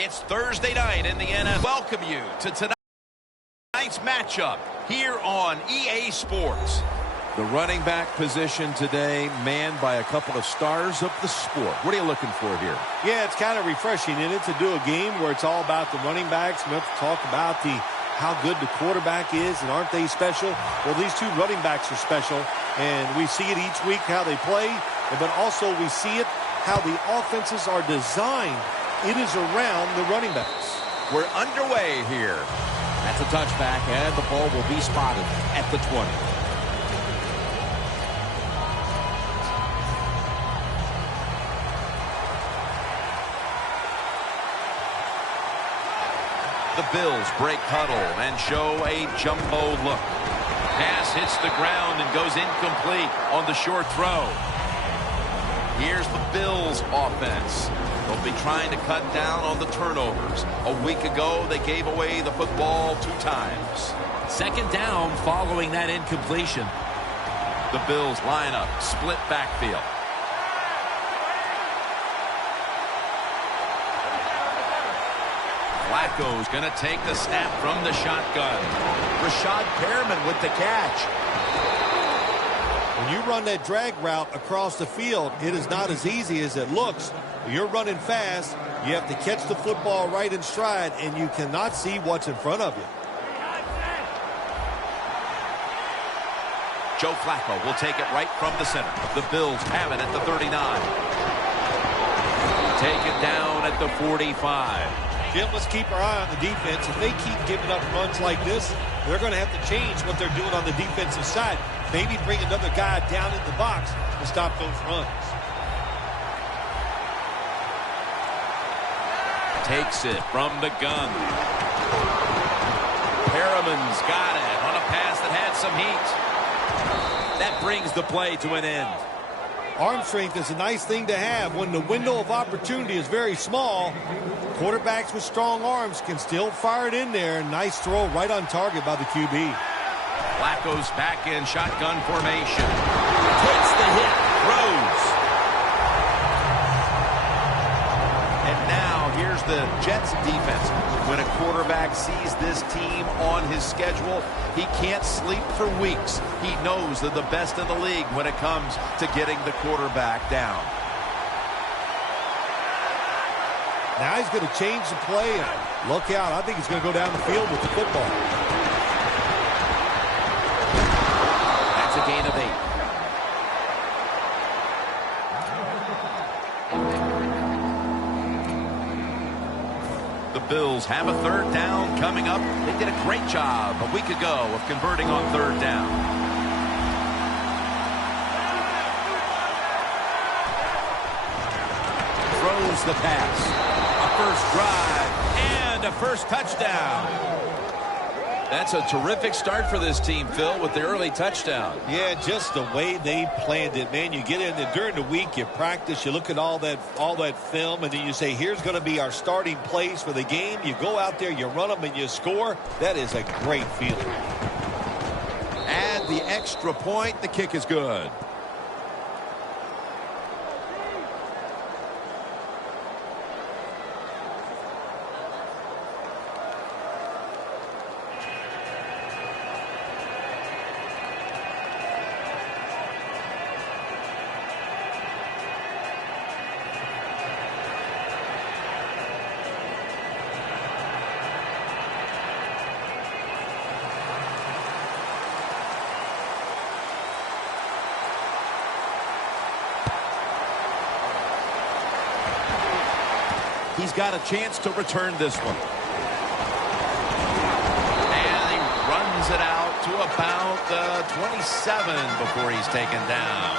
It's Thursday night in the NFL. Welcome you to tonight's matchup here on EA Sports. The running back position today manned by a couple of stars of the sport. What are you looking for here? Yeah, it's kind of refreshing, isn't it, to do a game where it's all about the running backs. We have to talk about how good the quarterback is, and aren't they special? Well, these two running backs are special, and we see it each week how they play, but also we see it how the offenses are designed. It is around the running backs. We're underway here. That's a touchback, and the ball will be spotted at the 20. The Bills break huddle and show a jumbo look. Pass hits the ground and goes incomplete on the short throw. Here's the Bills offense. They'll be trying to cut down on the turnovers. A week ago, they gave away the football 2 times. Second down following that incompletion. The Bills line up, split backfield. Flacco's going to take the snap from the shotgun. Rashad Perriman with the catch. When you run that drag route across the field, it is not as easy as it looks. You're running fast. You have to catch the football right in stride, and you cannot see what's in front of you. Joe Flacco will take it right from the center. The Bills have it at the 39. Take it down at the 45. Jim, let's keep our eye on the defense. If they keep giving up runs like this, they're going to have to change what they're doing on the defensive side. Maybe bring another guy down in the box to stop those runs. Takes it from the gun. Perriman's got it on a pass that had some heat. That brings the play to an end. Arm strength is a nice thing to have when the window of opportunity is very small. Quarterbacks with strong arms can still fire it in there. Nice throw right on target by the QB. Flacco's back in shotgun formation. Takes the hit. Throws. And now here's the Jets defense. When a quarterback sees this team on his schedule, he can't sleep for weeks. He knows they're the best in the league when it comes to getting the quarterback down. Now he's going to change the play. And look out. I think he's going to go down the field with the football. That's a gain of 8. The Bills have a third down coming up. They did a great job a week ago of converting on third down. Throws the pass. A first drive and a first touchdown. That's a terrific start for this team, Phil, with the early touchdown. Yeah, just the way they planned it, man. You get in there during the week, you practice, you look at all that film, and then you say, here's going to be our starting plays for the game. You go out there, you run them, and you score. That is a great feeling. Add the extra point. The kick is good. He's got a chance to return this one. And he runs it out to about the 27 before he's taken down.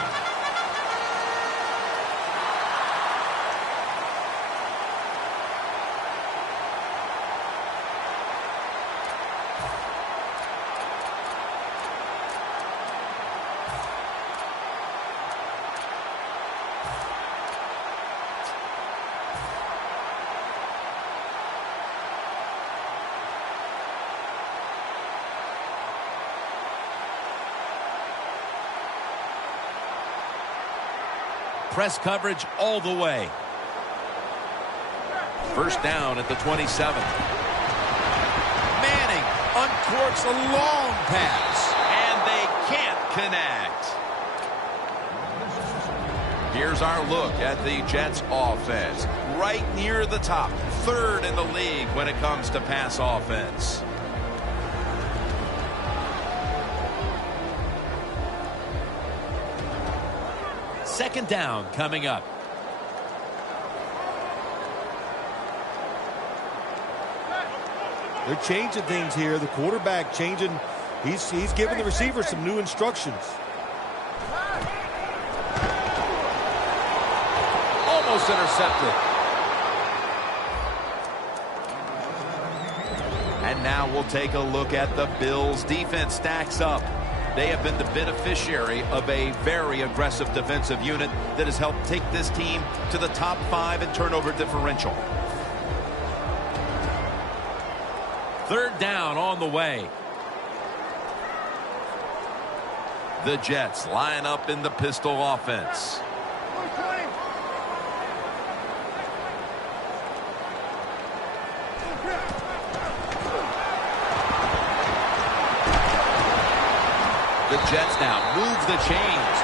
Press coverage all the way. First down at the 27. Manning uncorks a long pass, and they can't connect. Here's our look at the Jets offense. Right near the top, third in the league when it comes to pass offense. Second down coming up. They're changing things here. The quarterback changing. He's giving the receiver some new instructions. Almost intercepted. And now we'll take a look at the Bills' defense stacks up. They have been the beneficiary of a very aggressive defensive unit that has helped take this team to the top 5 in turnover differential. Third down on the way. The Jets line up in the pistol offense. The Jets now move the chains.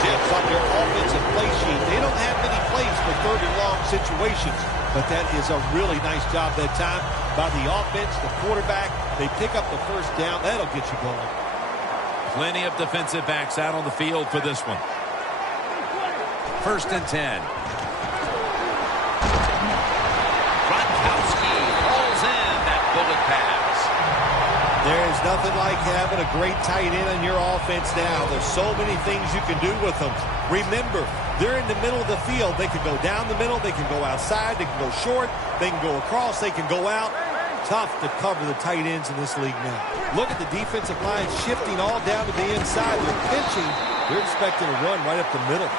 Jets on their offensive play sheet. They don't have many plays for third and long situations, but that is a really nice job that time by the offense, the quarterback. They pick up the first down. That'll get you going. Plenty of defensive backs out on the field for this one. First and 10. Gronkowski falls in that bullet pass. There's nothing like having a great tight end on your offense now. There's so many things you can do with them. Remember, they're in the middle of the field. They can go down the middle. They can go outside. They can go short. They can go across. They can go out. Tough to cover the tight ends in this league now. Look at the defensive line shifting all down to the inside. They're pitching. They're expecting a run right up the middle.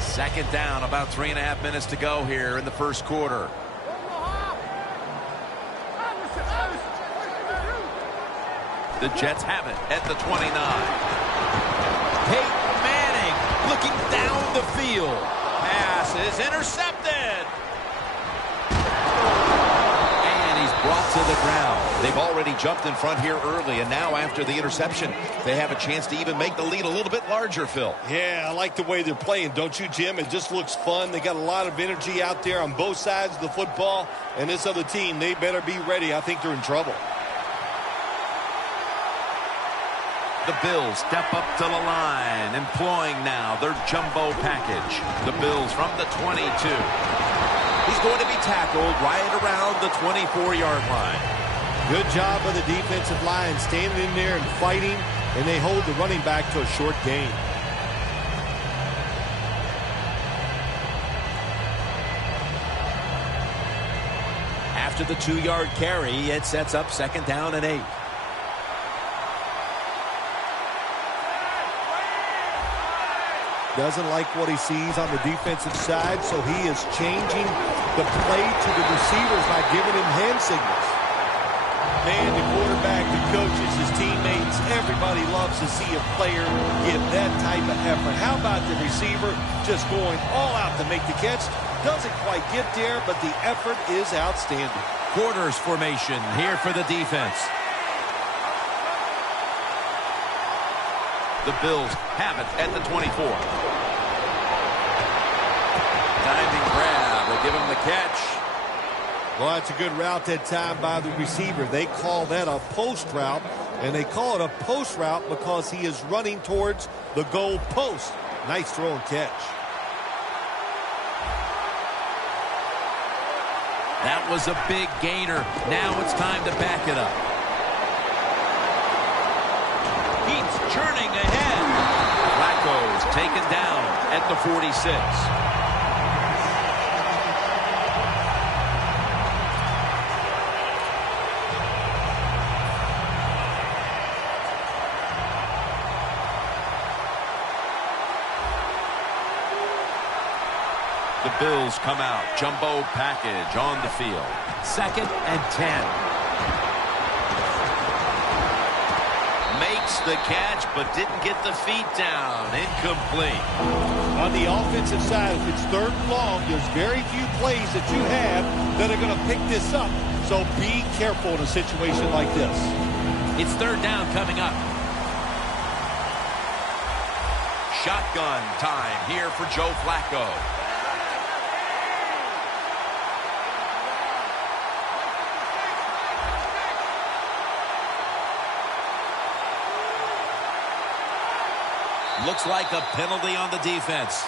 Second down, about 3.5 minutes to go here in the first quarter. The Jets have it at the 29. Peyton Manning looking down the field. Pass is intercepted. And he's brought to the ground. They've already jumped in front here early, and now after the interception, they have a chance to even make the lead a little bit larger, Phil. Yeah, I like the way they're playing, don't you, Jim? It just looks fun. They got a lot of energy out there on both sides of the football, and this other team, they better be ready. I think they're in trouble. The Bills step up to the line, employing now their jumbo package. The Bills from the 22. He's going to be tackled right around the 24-yard line. Good job of the defensive line standing in there and fighting, and they hold the running back to a short gain. After the 2-yard carry, it sets up second down and 8. Doesn't like what he sees on the defensive side, so he is changing the play to the receivers by giving him hand signals. Man, the quarterback, the coaches, his teammates, everybody loves to see a player give that type of effort. How about the receiver just going all out to make the catch? Doesn't quite get there, but the effort is outstanding. Quarters formation here for the defense. The Bills have it at the 24. Diving grab. They give him the catch. Well, that's a good route that time by the receiver. They call that a post route, and they call it a post route because he is running towards the goal post. Nice throw and catch. That was a big gainer. Now it's time to back it up. He's churning ahead. Flacco's taken down at the 46. The Bills come out. Jumbo package on the field. Second and 10. Makes the catch, but didn't get the feet down. Incomplete. On the offensive side, if it's 3rd and long, there's very few plays that you have that are going to pick this up. So be careful in a situation like this. It's 3rd down coming up. Shotgun time here for Joe Flacco. Looks like a penalty on the defense.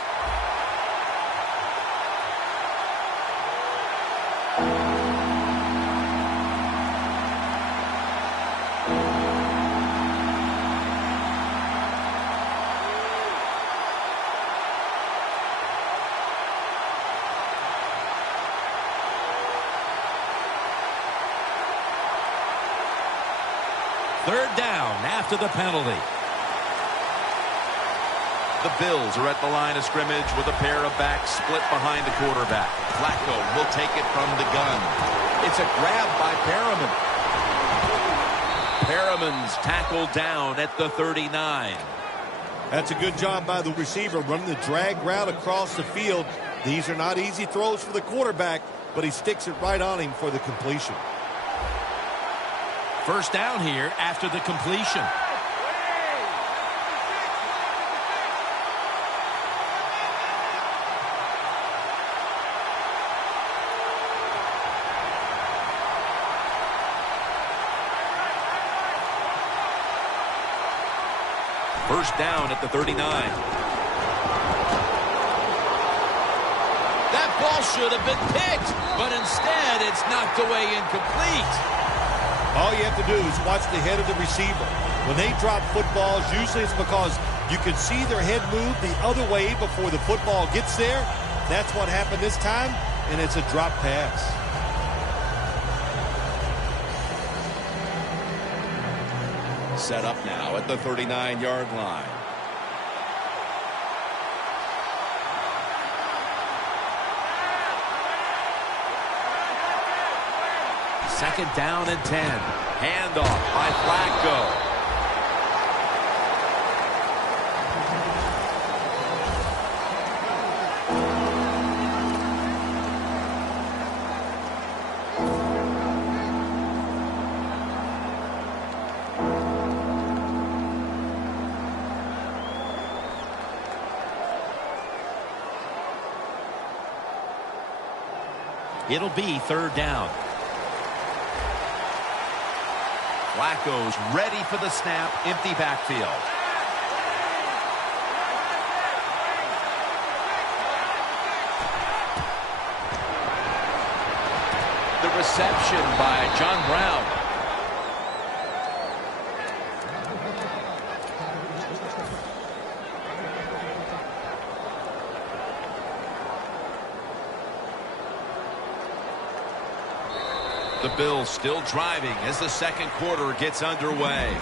Third down after the penalty. The Bills are at the line of scrimmage with a pair of backs split behind the quarterback. Flacco will take it from the gun. It's a grab by Perriman. Perriman's tackled down at the 39. That's a good job by the receiver, running the drag route across the field. These are not easy throws for the quarterback, but he sticks it right on him for the completion. First down here after the completion. First down at the 39. That ball should have been picked, but instead it's knocked away incomplete. All you have to do is watch the head of the receiver. When they drop footballs, usually it's because you can see their head move the other way before the football gets there. That's what happened this time, and it's a drop pass. Set up now at the 39-yard line. Second down and 10. Handoff by Flacco. It'll be third down. Flacco's ready for the snap. Empty backfield. The reception by John Brown. The Bills still driving as the second quarter gets underway.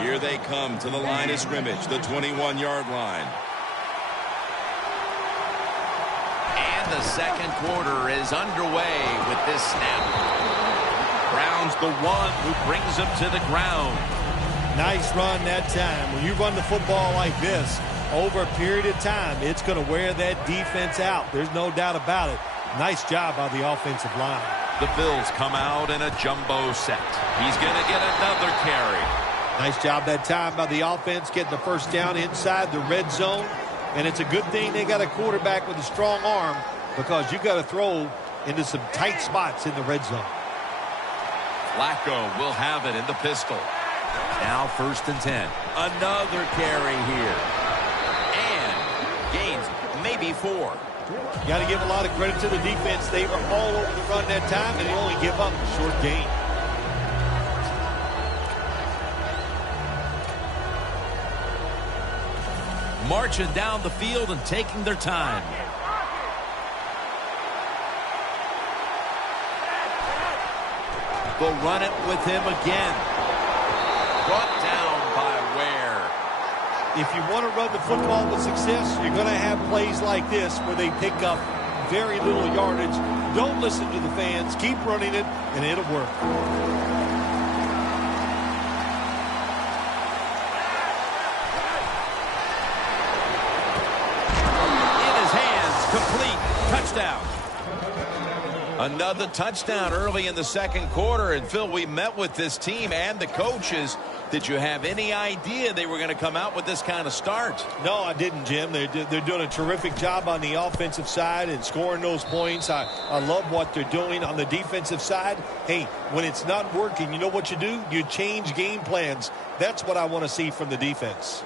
Here they come to the line of scrimmage, the 21-yard line. And the second quarter is underway with this snap. Brown's the one who brings him to the ground. Nice run that time. When you run the football like this, over a period of time, it's going to wear that defense out. There's no doubt about it. Nice job by the offensive line. The Bills come out in a jumbo set. He's going to get another carry. Nice job that time by the offense, getting the first down inside the red zone. And it's a good thing they got a quarterback with a strong arm, because you've got to throw into some tight spots in the red zone. Flacco will have it in the pistol. Now first and 10. Another carry here. Gains maybe 4. Got to give a lot of credit to the defense. They were all over the run that time, and they only give up a short gain. Marching down the field and taking their time. They'll run it with him again. Brought down by Ware. If you want to run the football with success, you're going to have plays like this where they pick up very little yardage. Don't listen to the fans. Keep running it, and it'll work. In his hands, complete, touchdown. Another touchdown early in the second quarter. And, Phil, we met with this team and the coaches. Did you have any idea they were going to come out with this kind of start? No, I didn't, Jim. They're doing a terrific job on the offensive side and scoring those points. I love what they're doing on the defensive side. Hey, when it's not working, you know what you do? You change game plans. That's what I want to see from the defense.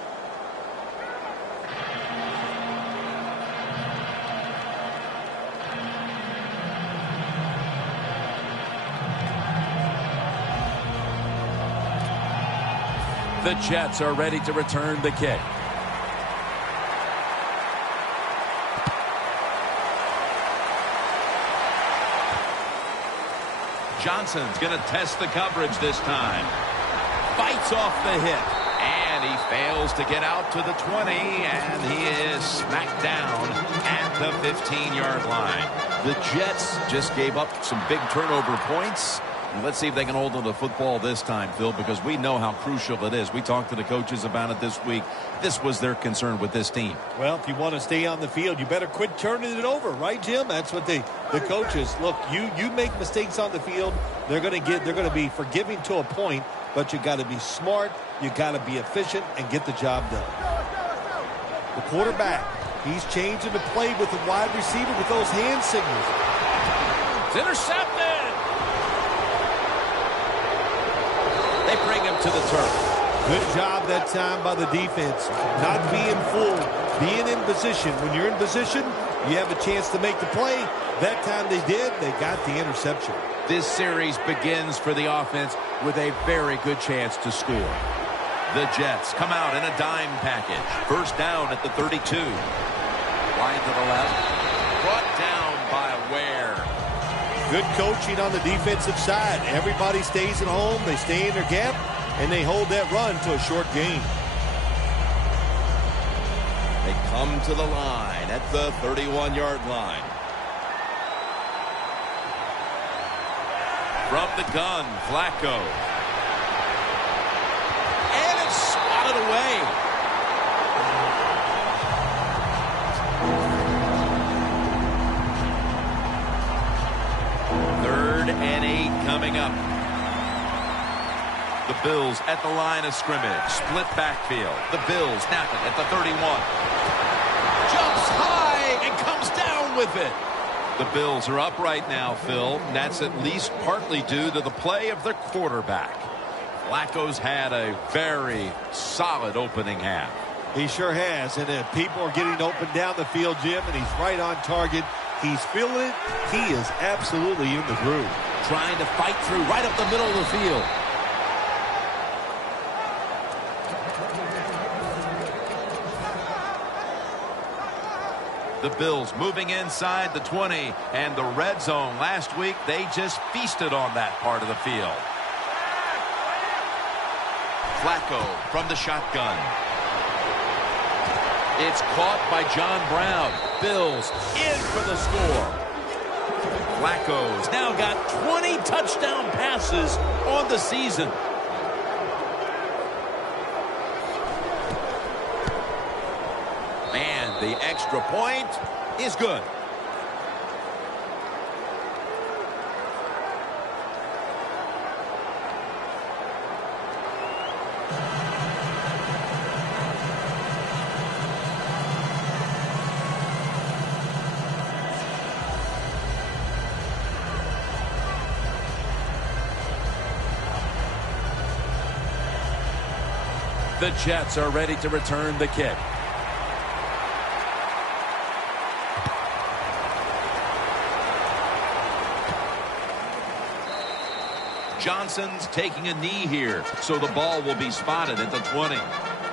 The Jets are ready to return the kick. Johnson's going to test the coverage this time. Fights off the hit. And he fails to get out to the 20. And he is smacked down at the 15-yard line. The Jets just gave up some big turnover points. Let's see if they can hold on to the football this time, Phil, because we know how crucial it is. We talked to the coaches about it this week. This was their concern with this team. Well, if you want to stay on the field, you better quit turning it over, right, Jim? That's what the coaches look. You make mistakes on the field, they're going to be forgiving to a point, but you got to be smart, you got to be efficient, and get the job done. The quarterback, he's changing the play with the wide receiver with those hand signals. It's intercepted. They bring him to the turf. Good job that time by the defense. Not being fooled, being in position. When you're in position, you have a chance to make the play. That time they did. They got the interception. This series begins for the offense with a very good chance to score. The Jets come out in a dime package. First down at the 32. Wide to the left. Brought down by Ware. Good coaching on the defensive side. Everybody stays at home. They stay in their gap, and they hold that run to a short gain. They come to the line at the 31-yard line. From the gun, Flacco. And it's swatted away. And 8 coming up. The Bills at the line of scrimmage. Split backfield. The Bills snap it at the 31. Jumps high and comes down with it. The Bills are up right now, Phil. And that's at least partly due to the play of their quarterback. Flacco's had a very solid opening half. He sure has. And people are getting open down the field, Jim, and he's right on target. He's feeling it. He is absolutely in the groove. Trying to fight through right up the middle of the field. The Bills moving inside the 20 and the red zone. Last week, they just feasted on that part of the field. Flacco from the shotgun. It's caught by John Brown. Bills in for the score. Flacco's now got 20 touchdown passes on the season. And the extra point is good. The Jets are ready to return the kick. Johnson's taking a knee here, so the ball will be spotted at the 20.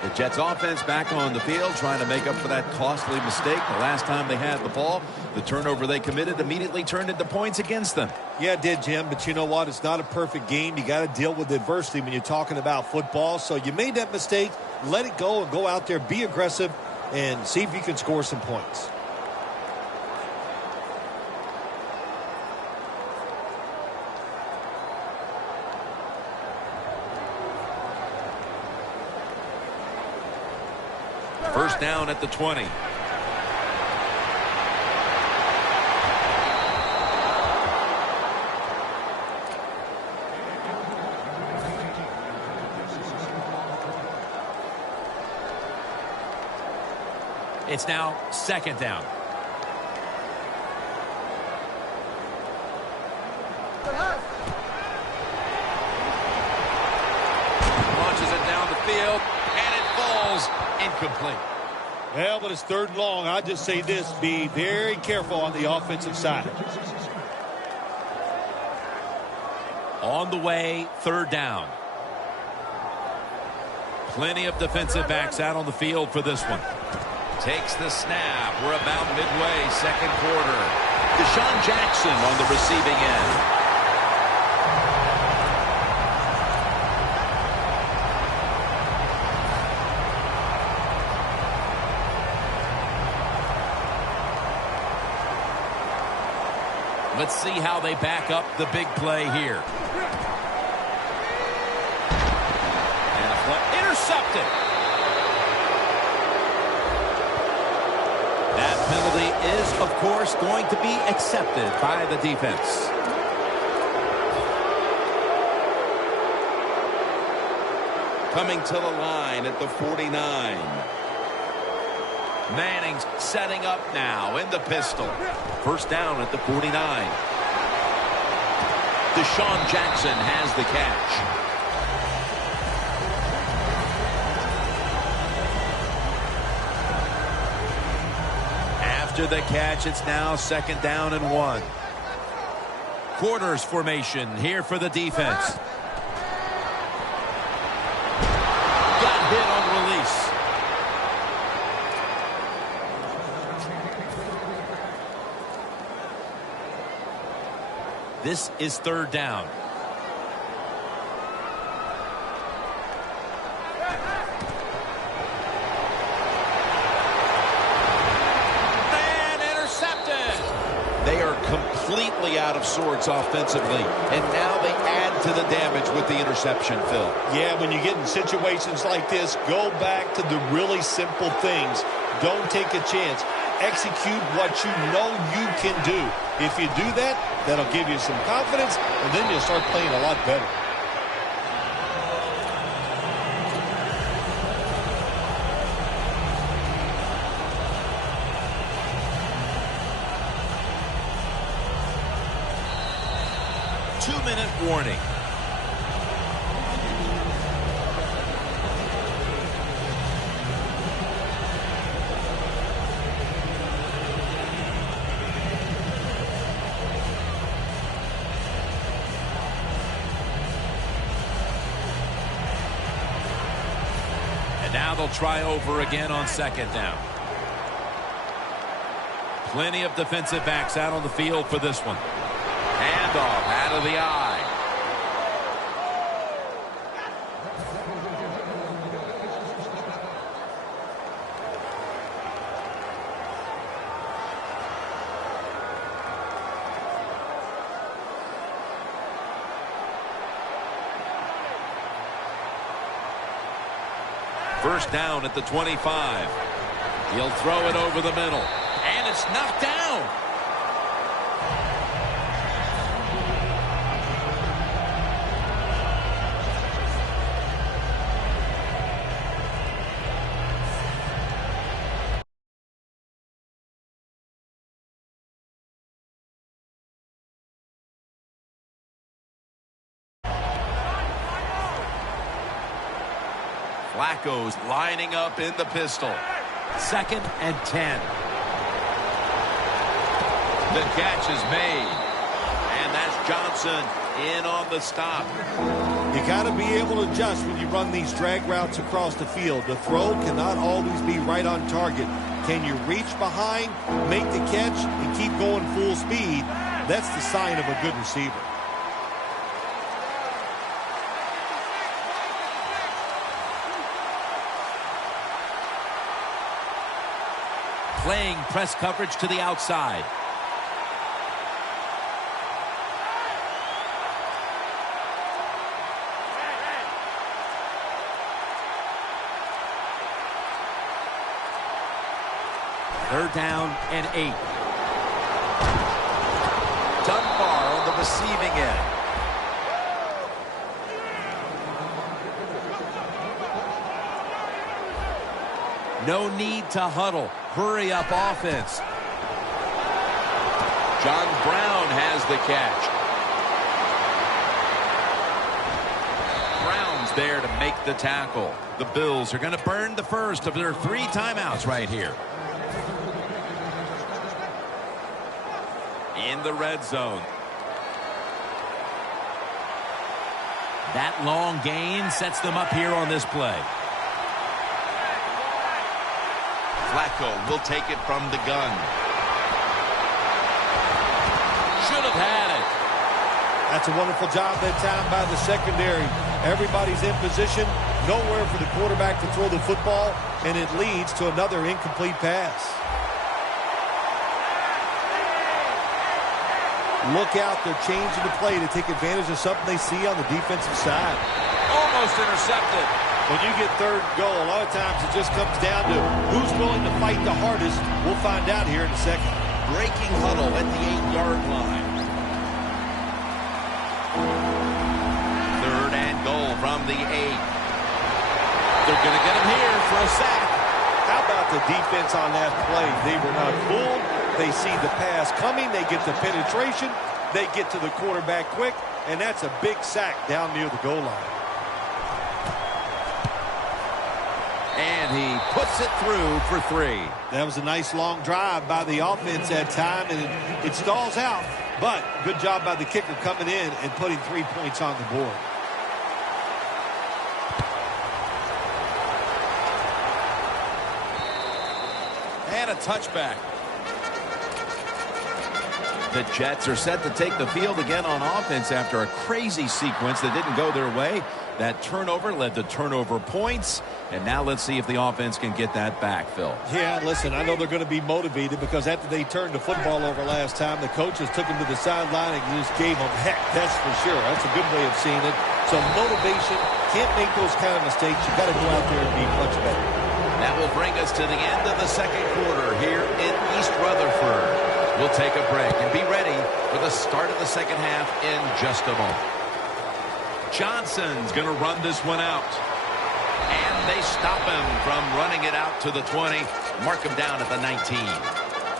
The Jets offense back on the field trying to make up for that costly mistake. The last time they had the ball, the turnover they committed immediately turned into points against them. Yeah, it did, Jim, but you know what? It's not a perfect game. You got to deal with adversity when you're talking about football. So you made that mistake, let it go, and go out there, be aggressive, and see if you can score some points. down at the 20. It's now second down. Launches it down the field, and it falls incomplete. Well, but it's third and long. I just say this, be very careful on the offensive side. On the way, third down. Plenty of defensive backs out on the field for this one. Takes the snap. We're about midway, second quarter. Deshaun Jackson on the receiving end. Let's see how they back up the big play here. And a play intercepted. That penalty is, of course, going to be accepted by the defense. Coming to the line at the 49. Manning's setting up now in the pistol. First down at the 49. Deshaun Jackson has the catch. After the catch, it's now second down and 1. Quarters formation here for the defense. Got hit on release. This is third down. And intercepted. They are completely out of sorts offensively, and now they add to the damage with the interception, Phil. Yeah, when you get in situations like this, go back to the really simple things. Don't take a chance. Execute what you know you can do. If you do that, that'll give you some confidence, and then you'll start playing a lot better. Two-minute warning. Now they'll try over again on second down. Plenty of defensive backs out on the field for this one. Handoff out of the eye. First down at the 25. He'll throw it over the middle. And it's knocked down. Flacco's lining up in the pistol. Second and 10. The catch is made. And that's Johnson in on the stop. You got to be able to adjust when you run these drag routes across the field. The throw cannot always be right on target. Can you reach behind, make the catch, and keep going full speed? That's the sign of a good receiver. Playing press coverage to the outside. Third down and 8. Dunbar on the receiving end. No need to huddle. Hurry up offense. John Brown has the catch. Brown's there to make the tackle. The Bills are going to burn the first of their 3 timeouts right here. In the red zone. That long gain sets them up here on this play. Flacco will take it from the gun. Should have had it. That's a wonderful job that time by the secondary. Everybody's in position. Nowhere for the quarterback to throw the football, and it leads to another incomplete pass. Look out, they're changing the play to take advantage of something they see on the defensive side. Almost intercepted. When you get third and goal, a lot of times it just comes down to who's willing to fight the hardest. We'll find out here in a second. Breaking huddle at the 8-yard line. Third and goal from the 8. They're going to get him here for a sack. How about the defense on that play? They were not fooled. They see the pass coming. They get the penetration. They get to the quarterback quick. And that's a big sack down near the goal line. And he puts it through for 3. That was a nice long drive by the offense that time, and it stalls out. But good job by the kicker coming in and putting 3 points on the board. And a touchback. The Jets are set to take the field again on offense after a crazy sequence that didn't go their way. That turnover led to turnover points. And now let's see if the offense can get that back, Phil. Yeah, listen, I know they're going to be motivated because after they turned the football over last time, the coaches took them to the sideline and just gave them heck, that's for sure. That's a good way of seeing it. So motivation, can't make those kind of mistakes. You got to go out there and be much better. That will bring us to the end of the second quarter here in East Rutherford. We'll take a break and be ready for the start of the second half in just a moment. Johnson's going to run this one out. And they stop him from running it out to the 20. Mark him down at the 19.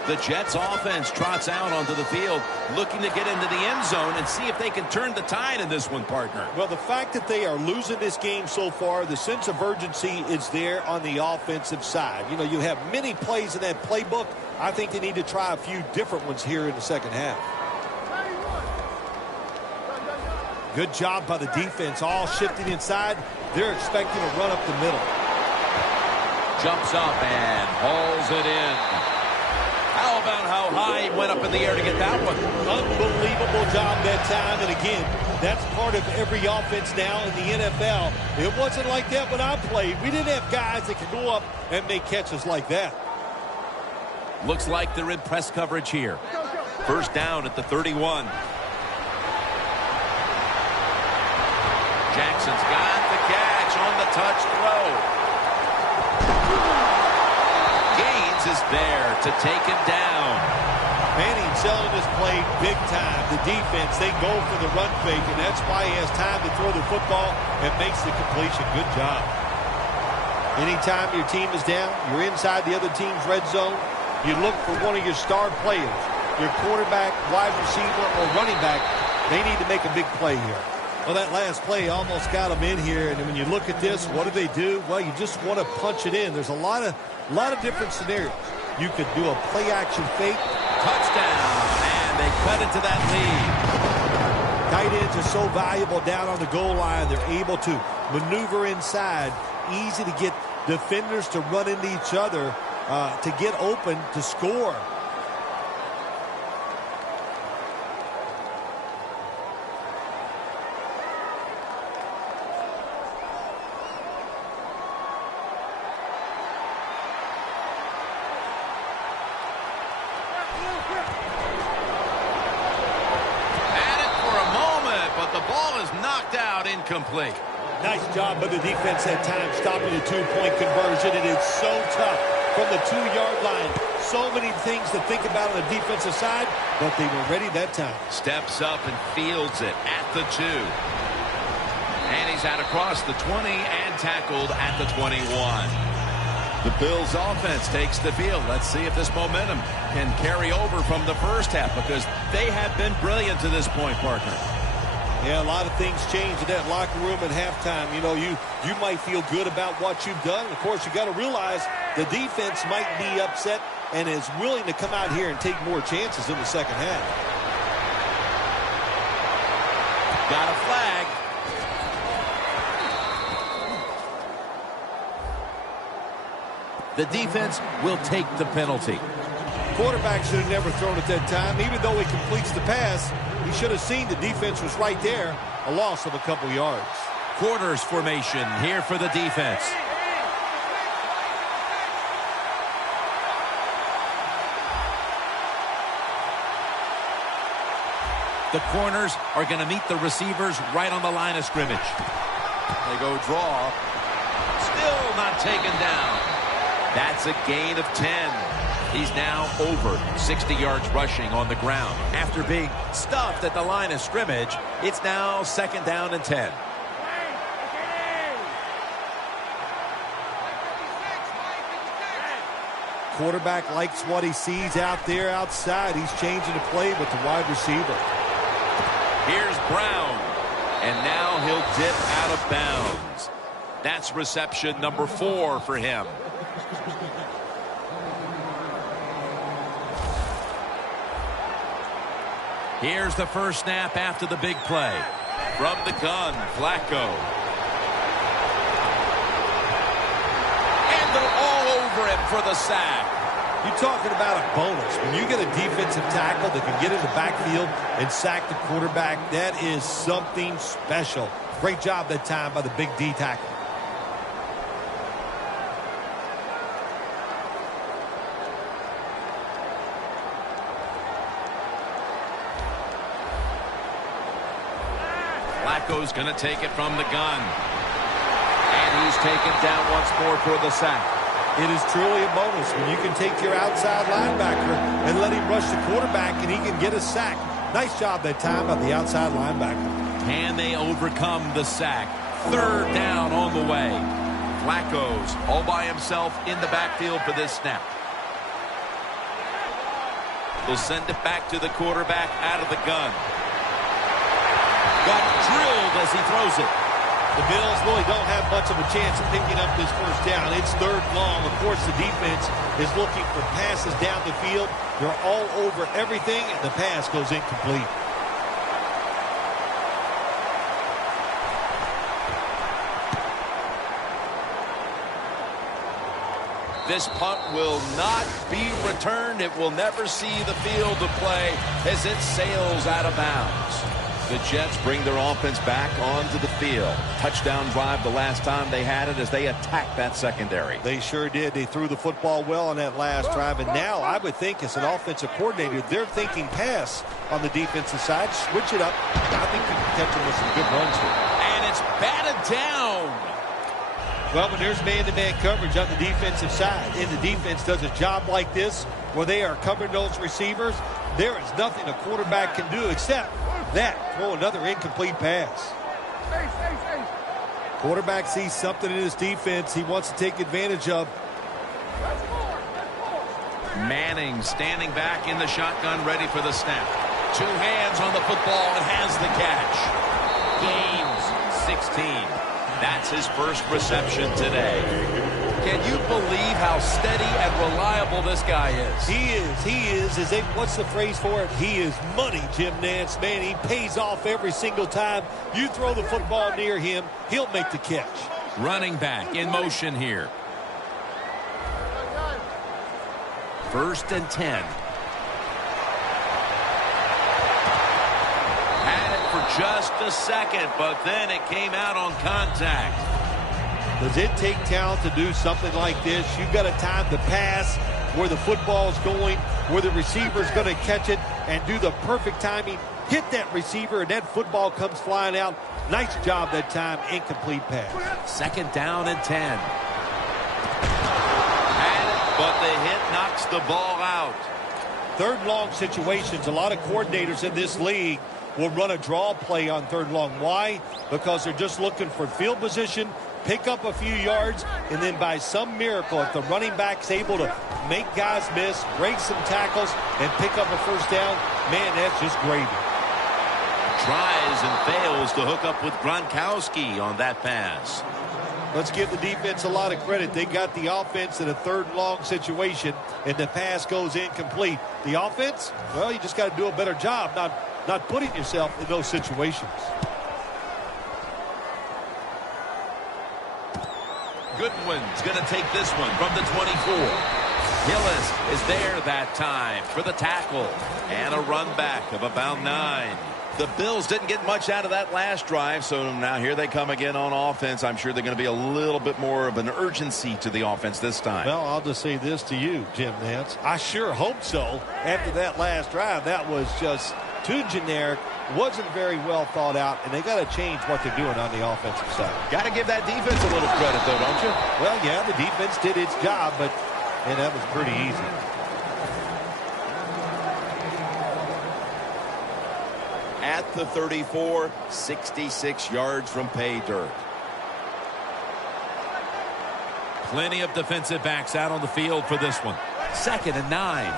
The Jets offense trots out onto the field, looking to get into the end zone and see if they can turn the tide in this one, partner. Well, the fact that they are losing this game so far, the sense of urgency is there on the offensive side. You know, you have many plays in that playbook. I think they need to try a few different ones here in the second half. Good job by the defense, all shifting inside. They're expecting a run up the middle. Jumps up and hauls it in. How about how high he went up in the air to get that one? Unbelievable job that time. And again, that's part of every offense now in the NFL. It wasn't like that when I played. We didn't have guys that could go up and make catches like that. Looks like they're in press coverage here. First down at the 31. Jackson's got the catch on the touch throw. Gaines is there to take him down. Manning selling this play big time. The defense, they go for the run fake, and that's why he has time to throw the football and makes the completion. Good job. Anytime your team is down, you're inside the other team's red zone, you look for one of your star players, your quarterback, wide receiver, or running back. They need to make a big play here. Well, that last play almost got them in here, and when you look at this, what do? Well, you just want to punch it in. There's a lot of different scenarios. You could do a play-action fake. Touchdown, and they cut into that lead. Tight ends are so valuable down on the goal line. They're able to maneuver inside. Easy to get defenders to run into each other to get open to score. Incomplete. Nice job by the defense that time stopping the two-point conversion. It is so tough from the 2-yard line. So many things to think about on the defensive side, but they were ready that time. Steps up and fields it at the 2. And he's out across the 20 and tackled at the 21. The Bills offense takes the field. Let's see if this momentum can carry over from the first half, because they have been brilliant to this point, partner. Yeah, a lot of things change in that locker room at halftime. You know, you might feel good about what you've done. Of course, you got to realize the defense might be upset and is willing to come out here and take more chances in the second half. Got a flag. The defense will take the penalty. Quarterback should have never thrown at that time. Even though he completes the pass, he should have seen the defense was right there. A loss of a couple yards. Quarters formation here for the defense. The corners are going to meet the receivers right on the line of scrimmage. They go draw. Still not taken down. That's a gain of 10. He's now over 60 yards rushing on the ground. After being stuffed at the line of scrimmage, it's now 2nd down and 10. Quarterback likes what he sees out there outside. He's changing the play with the wide receiver. Here's Brown. And now he'll dip out of bounds. That's reception number 4 for him. Here's the first snap after the big play. From the gun, Flacco. And they're all over him for the sack. You're talking about a bonus. When you get a defensive tackle that can get in the backfield and sack the quarterback, that is something special. Great job that time by the big D tackle. Flacco's going to take it from the gun. And he's taken down once more for the sack. It is truly a bonus when you can take your outside linebacker and let him rush the quarterback and he can get a sack. Nice job that time by the outside linebacker. Can they overcome the sack? 3rd down on the way. Flacco's all by himself in the backfield for this snap. They'll send it back to the quarterback out of the gun. Got drilled as he throws it. The Bills really don't have much of a chance of picking up this first down. It's 3rd long. Of course, the defense is looking for passes down the field. They're all over everything, and the pass goes incomplete. This punt will not be returned. It will never see the field of play as it sails out of bounds. The Jets bring their offense back onto the field. Touchdown drive the last time they had it as they attacked that secondary. They sure did. They threw the football well on that last drive. And now I would think as an offensive coordinator, they're thinking pass on the defensive side. Switch it up. I think you can catch them with some good runs here. And it's batted down. Well, when there's man-to-man coverage on the defensive side, and the defense does a job like this where they are covering those receivers, there is nothing a quarterback can do except that, throw another incomplete pass. Quarterback sees something in his defense he wants to take advantage of. Manning standing back in the shotgun, ready for the snap. 2 hands on the football and has the catch. Gains 16. That's his first reception today. Can you believe how steady and reliable this guy is? He is. What's the phrase for it? He is money, Jim Nance. Man, he pays off every single time. You throw the football near him, he'll make the catch. Running back in motion here. 1st and 10. Had it for just a second, but then it came out on contact. Does it take talent to do something like this? You've got to time the pass where the football's going, where the receiver's going to catch it, and do the perfect timing. Hit that receiver, and that football comes flying out. Nice job that time. Incomplete pass. 2nd down and 10. Had it, but the hit knocks the ball out. Third and long situations, a lot of coordinators in this league will run a draw play on third and long. Why? Because they're just looking for field position, pick up a few yards, and then by some miracle, if the running back's able to make guys miss, break some tackles, and pick up a first down, man, that's just gravy. Tries and fails to hook up with Gronkowski on that pass. Let's give the defense a lot of credit. They got the offense in a third and long situation, and the pass goes incomplete. The offense, well, you just got to do a better job not putting yourself in those situations. Goodwin's going to take this one from the 24. Hillis is there that time for the tackle. And a run back of about 9. The Bills didn't get much out of that last drive, so now here they come again on offense. I'm sure they're going to be a little bit more of an urgency to the offense this time. Well, I'll just say this to you, Jim Nance. I sure hope so. After that last drive, that was just too generic, wasn't very well thought out, and they got to change what they're doing on the offensive side. Got to give that defense a little credit, though, don't you? Well, yeah, the defense did its job, but that was pretty easy. At the 34, 66 yards from pay dirt. Plenty of defensive backs out on the field for this one. 2nd and 9.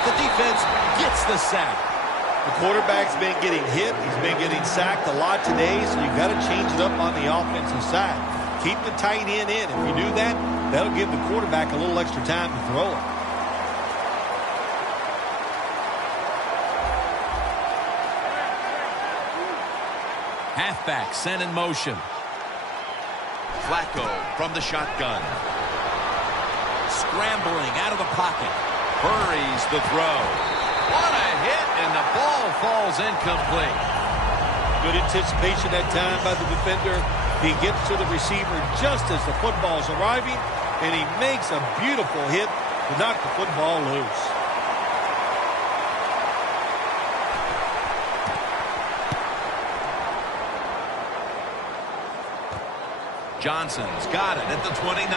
The defense gets the sack. The quarterback's been getting hit. He's been getting sacked a lot today, so you've got to change it up on the offensive side. Keep the tight end in. If you do that, that'll give the quarterback a little extra time to throw it. Halfback sent in motion. Flacco from the shotgun. Scrambling out of the pocket. Hurries the throw. What a hit, and the ball falls incomplete. Good anticipation that time by the defender. He gets to the receiver just as the football's arriving, and he makes a beautiful hit to knock the football loose. Johnson's got it at the 29.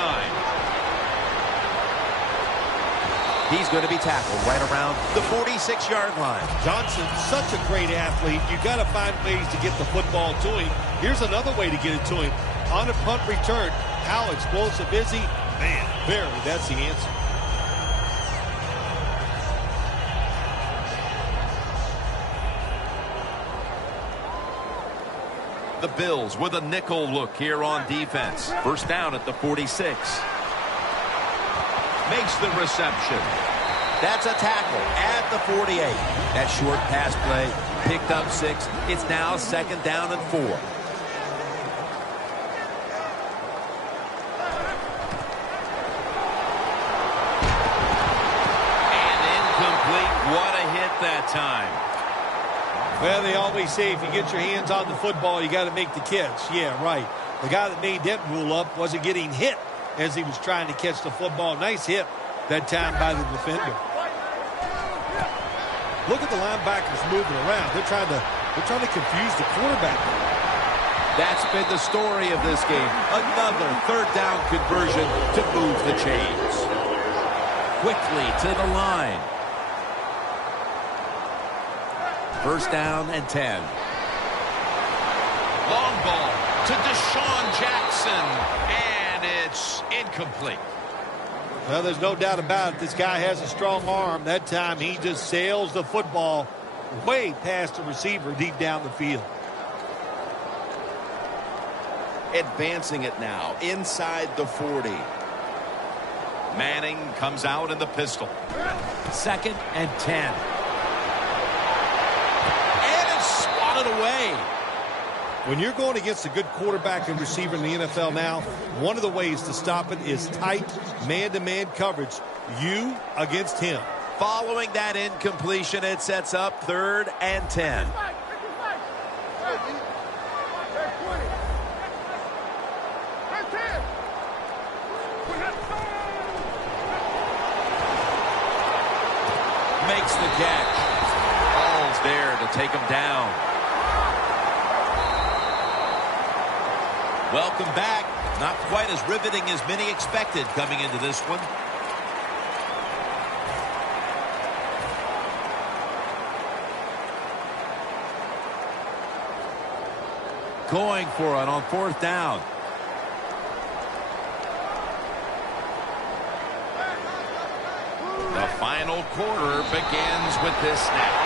He's going to be tackled right around the 46-yard line. Johnson's such a great athlete. You've got to find ways to get the football to him. Here's another way to get it to him. On a punt return, how explosive is he? Man, that's the answer. The Bills with a nickel look here on defense. First down at the 46. Makes the reception. That's a tackle at the 48. That short pass play picked up 6. It's now 2nd down and 4. And incomplete. What a hit that time. Well, they always say if you get your hands on the football, you got to make the catch. Yeah, right. The guy that made that rule up wasn't getting hit as he was trying to catch the football. Nice hit that time by the defender. Look at the linebackers moving around. They're trying to confuse the quarterback. That's been the story of this game. Another 3rd down conversion to move the chains. Quickly to the line. 1st down and 10. Long ball to Deshaun Jackson, and it's incomplete. Well, there's no doubt about it. This guy has a strong arm. That time he just sails the football way past the receiver deep down the field. Advancing it now inside the 40. Manning comes out in the pistol. 2nd and 10. Away. When you're going against a good quarterback and receiver in the NFL now, one of the ways to stop it is tight man-to-man coverage. You against him. Following that incompletion, it sets up 3rd and 10. Makes the catch. Ball's there to take him down. Welcome back. Not quite as riveting as many expected coming into this one. Going for it on 4th down. The final quarter begins with this snap.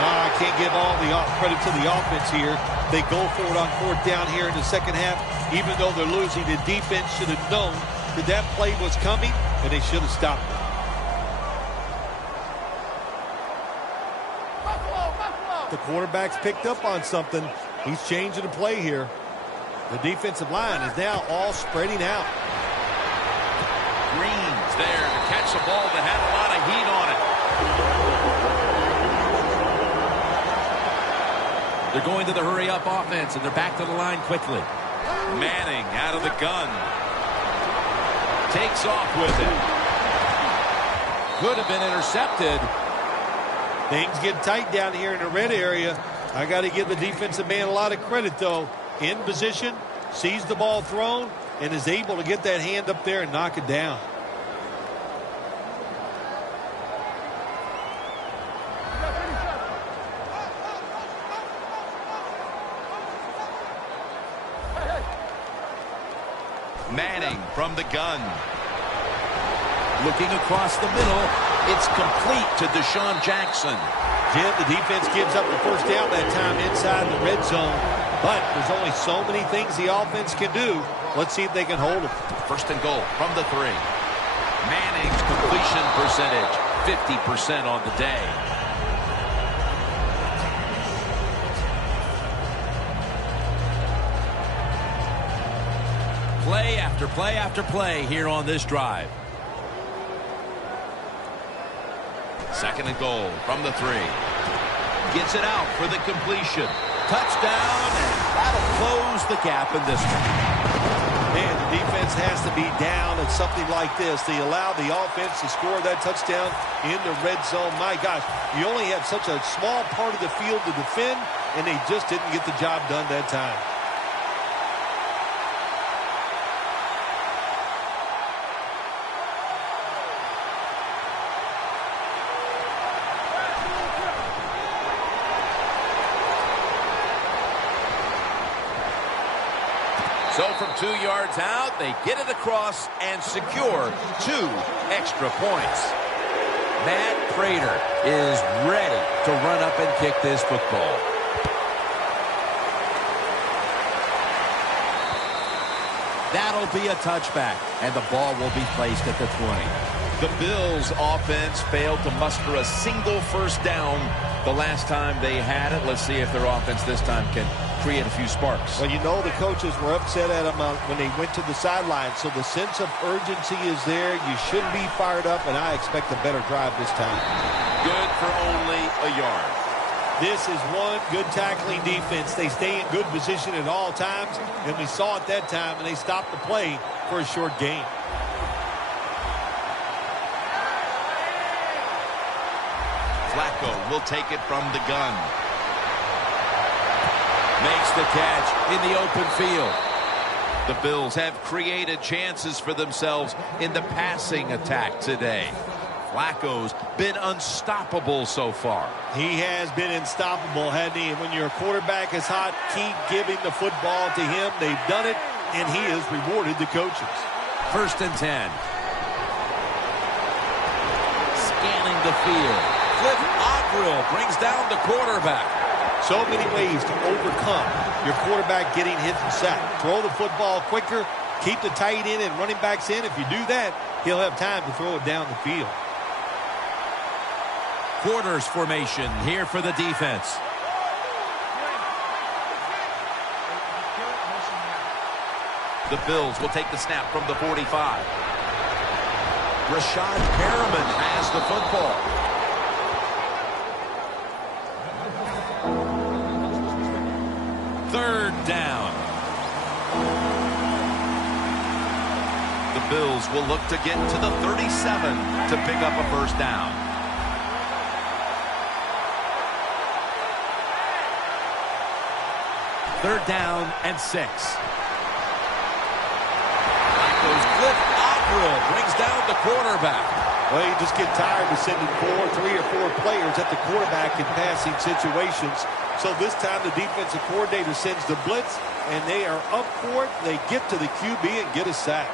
I can't give all the credit to the offense here. They go for it on 4th down here in the second half. Even though they're losing, the defense should have known that play was coming, and they should have stopped it. The quarterback's picked up on something. He's changing the play here. The defensive line is now all spreading out. Green's there to catch the ball that had a lot of heat on it. They're going to the hurry-up offense, and they're back to the line quickly. Manning out of the gun. Takes off with it. Could have been intercepted. Things get tight down here in the red area. I got to give the defensive man a lot of credit, though. In position, sees the ball thrown, and is able to get that hand up there and knock it down. Manning from the gun. Looking across the middle. It's complete to Deshaun Jackson. Jim, the defense gives up the first down that time inside the red zone. But there's only so many things the offense can do. Let's see if they can hold it. 1st and goal from the 3. Manning's completion percentage, 50% on the day. Play after play after play here on this drive. 2nd and goal from the 3. Gets it out for the completion. Touchdown, and that'll close the gap in this one. Man, the defense has to be down at something like this. They allow the offense to score that touchdown in the red zone. My gosh, you only have such a small part of the field to defend, and they just didn't get the job done that time. So from 2 yards out, they get it across and secure 2 extra points. Matt Prater is ready to run up and kick this football. That'll be a touchback, and the ball will be placed at the 20. The Bills offense failed to muster a single first down the last time they had it. Let's see if their offense this time can create a few sparks. Well, you know the coaches were upset at them when they went to the sideline, so the sense of urgency is there. You should be fired up, and I expect a better drive this time. Good for only a yard. This is one good tackling defense. They stay in good position at all times, and we saw it that time, and they stopped the play for a short gain. Flacco will take it from the gun. Makes the catch in the open field. The Bills have created chances for themselves in the passing attack today. Flacco's been unstoppable so far. He has been unstoppable, hasn't he? When your quarterback is hot, keep giving the football to him. They've done it, and he has rewarded the coaches. 1st and 10. Scanning the field. Cliff Averill brings down the quarterback. So many ways to overcome your quarterback getting hit and sacked. Throw the football quicker, keep the tight end and running backs in. If you do that, he'll have time to throw it down the field. Quarters formation here for the defense. The Bills will take the snap from the 45. Rashad Perriman has the football. Third down. The Bills will look to get to the 37 to pick up a first down. Third down and 6. Averill brings down the quarterback. Well, you just get tired of sending 3 or 4 players at the quarterback in passing situations. So this time the defensive coordinator sends the blitz, and they are up for it. They get to the QB and get a sack.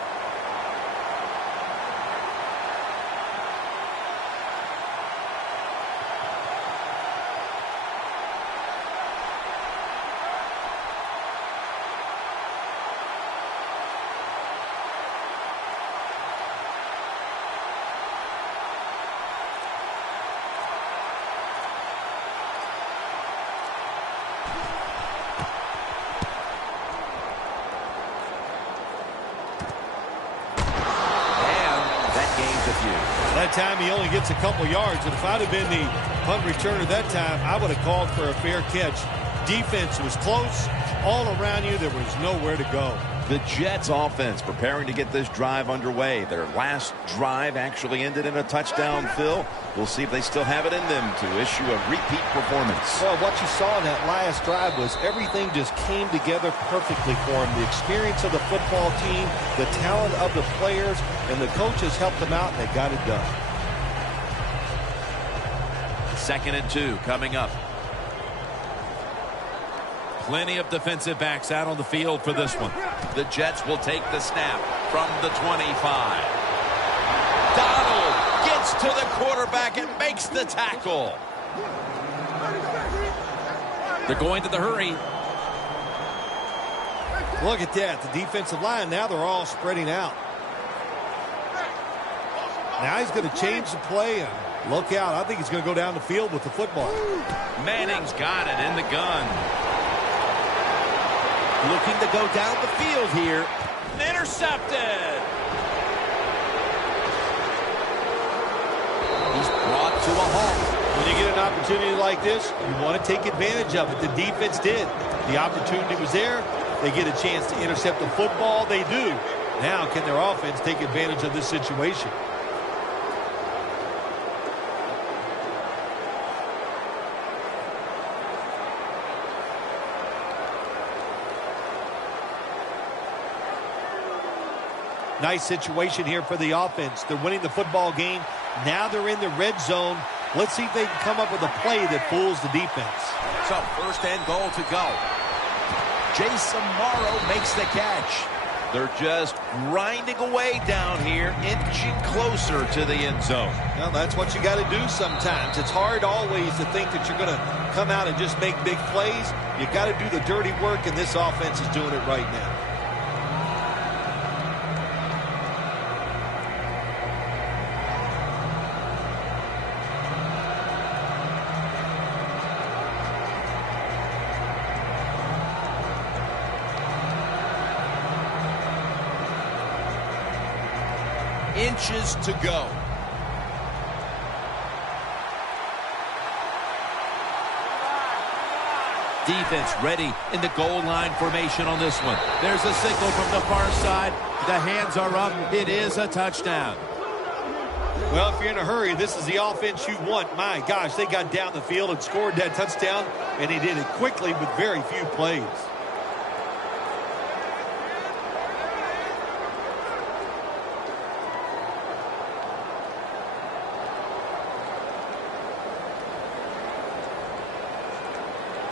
That time he only gets a couple yards, and if I'd have been the punt returner that time, I would have called for a fair catch. Defense was close. All around you, there was nowhere to go. The Jets offense preparing to get this drive underway. Their last drive actually ended in a touchdown, Phil. We'll see if they still have it in them to issue a repeat performance. Well, what you saw in that last drive was everything just came together perfectly for them. The experience of the football team, the talent of the players, and the coaches helped them out, and they got it done. 2nd and 2 coming up. Plenty of defensive backs out on the field for this one. The Jets will take the snap from the 25. Donald gets to the quarterback and makes the tackle. They're going to the hurry. Look at that. The defensive line, now they're all spreading out. Now he's going to change the play, and look out. I think he's going to go down the field with the football. Manning's got it in the gun. Looking to go down the field here. Intercepted. He's brought to a halt. When you get an opportunity like this, you want to take advantage of it. The defense did. The opportunity was there. They get a chance to intercept the football. They do. Now, can their offense take advantage of this situation? Nice situation here for the offense. They're winning the football game. Now they're in the red zone. Let's see if they can come up with a play that fools the defense. So 1st and goal to go. Jason Morrow makes the catch. They're just grinding away down here, inching closer to the end zone. Well, that's what you got to do sometimes. It's hard always to think that you're going to come out and just make big plays. You got to do the dirty work, and this offense is doing it right now. Inches to go. Defense ready in the goal line formation on this one. There's a signal from the far side. The hands are up. It is a touchdown. Well, if you're in a hurry, this is the offense you want. My gosh, they got down the field and scored that touchdown, and they did it quickly with very few plays.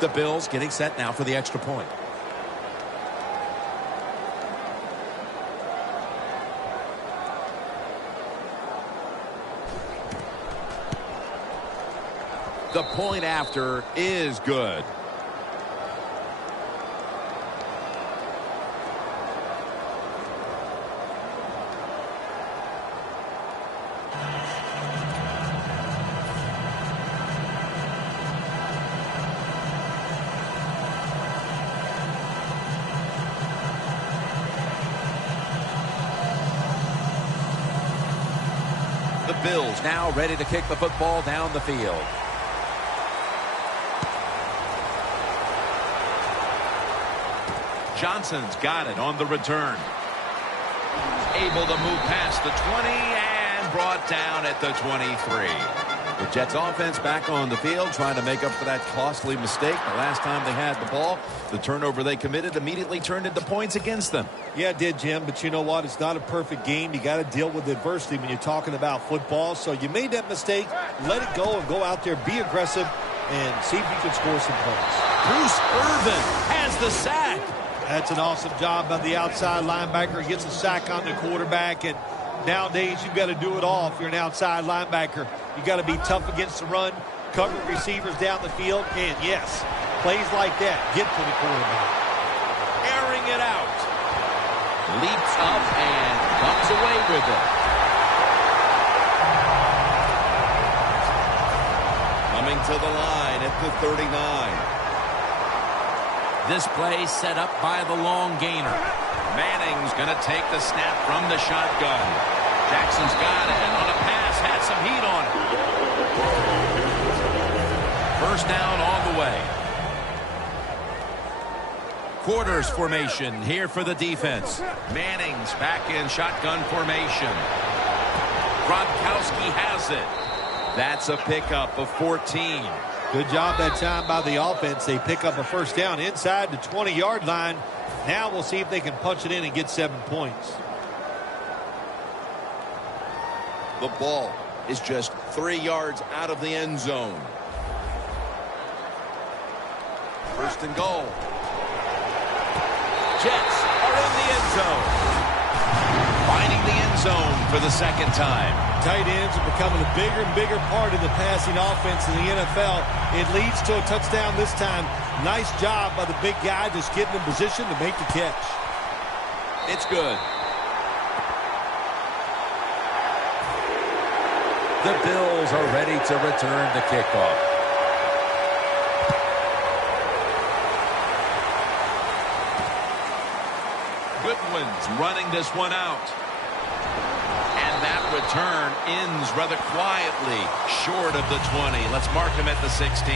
The Bills getting set now for the extra point. The point after is good. The Bills now ready to kick the football down the field. Johnson's got it on the return. Able to move past the 20 and brought down at the 23. The Jets offense back on the field trying to make up for that costly mistake. The last time they had the ball, the turnover they committed immediately turned into points against them. Yeah, it did, Jim, but you know what? It's not a perfect game. You got to deal with adversity when you're talking about football. So you made that mistake. Let it go and go out there, be aggressive, and see if you can score some points. Bruce Irvin has the sack. That's an awesome job by the outside linebacker. He gets a sack on the quarterback, and nowadays you've got to do it all if you're an outside linebacker. You got to be tough against the run, cover receivers down the field, and yes, plays like that get to the quarterback. Airing it out. Leaps up and comes away with it. Coming to the line at the 39. This play set up by the long gainer. Manning's going to take the snap from the shotgun. Jackson's got it, and on a pass, had some heat on it. First down on the way. Quarters formation here for the defense. Manning's back in shotgun formation. Gronkowski has it. That's a pickup of 14. Good job that time by the offense. They pick up a first down inside the 20-yard line. Now we'll see if they can punch it in and get 7 points. The ball is just 3 yards out of the end zone. First and goal. Jets are in the end zone. Finding the end zone for the second time. Tight ends are becoming a bigger and bigger part of the passing offense in the NFL. It leads to a touchdown this time. Nice job by the big guy just getting in position to make the catch. It's good. The Bills are ready to return the kickoff. Goodwin's running this one out. And that return ends rather quietly short of the 20. Let's mark him at the 16.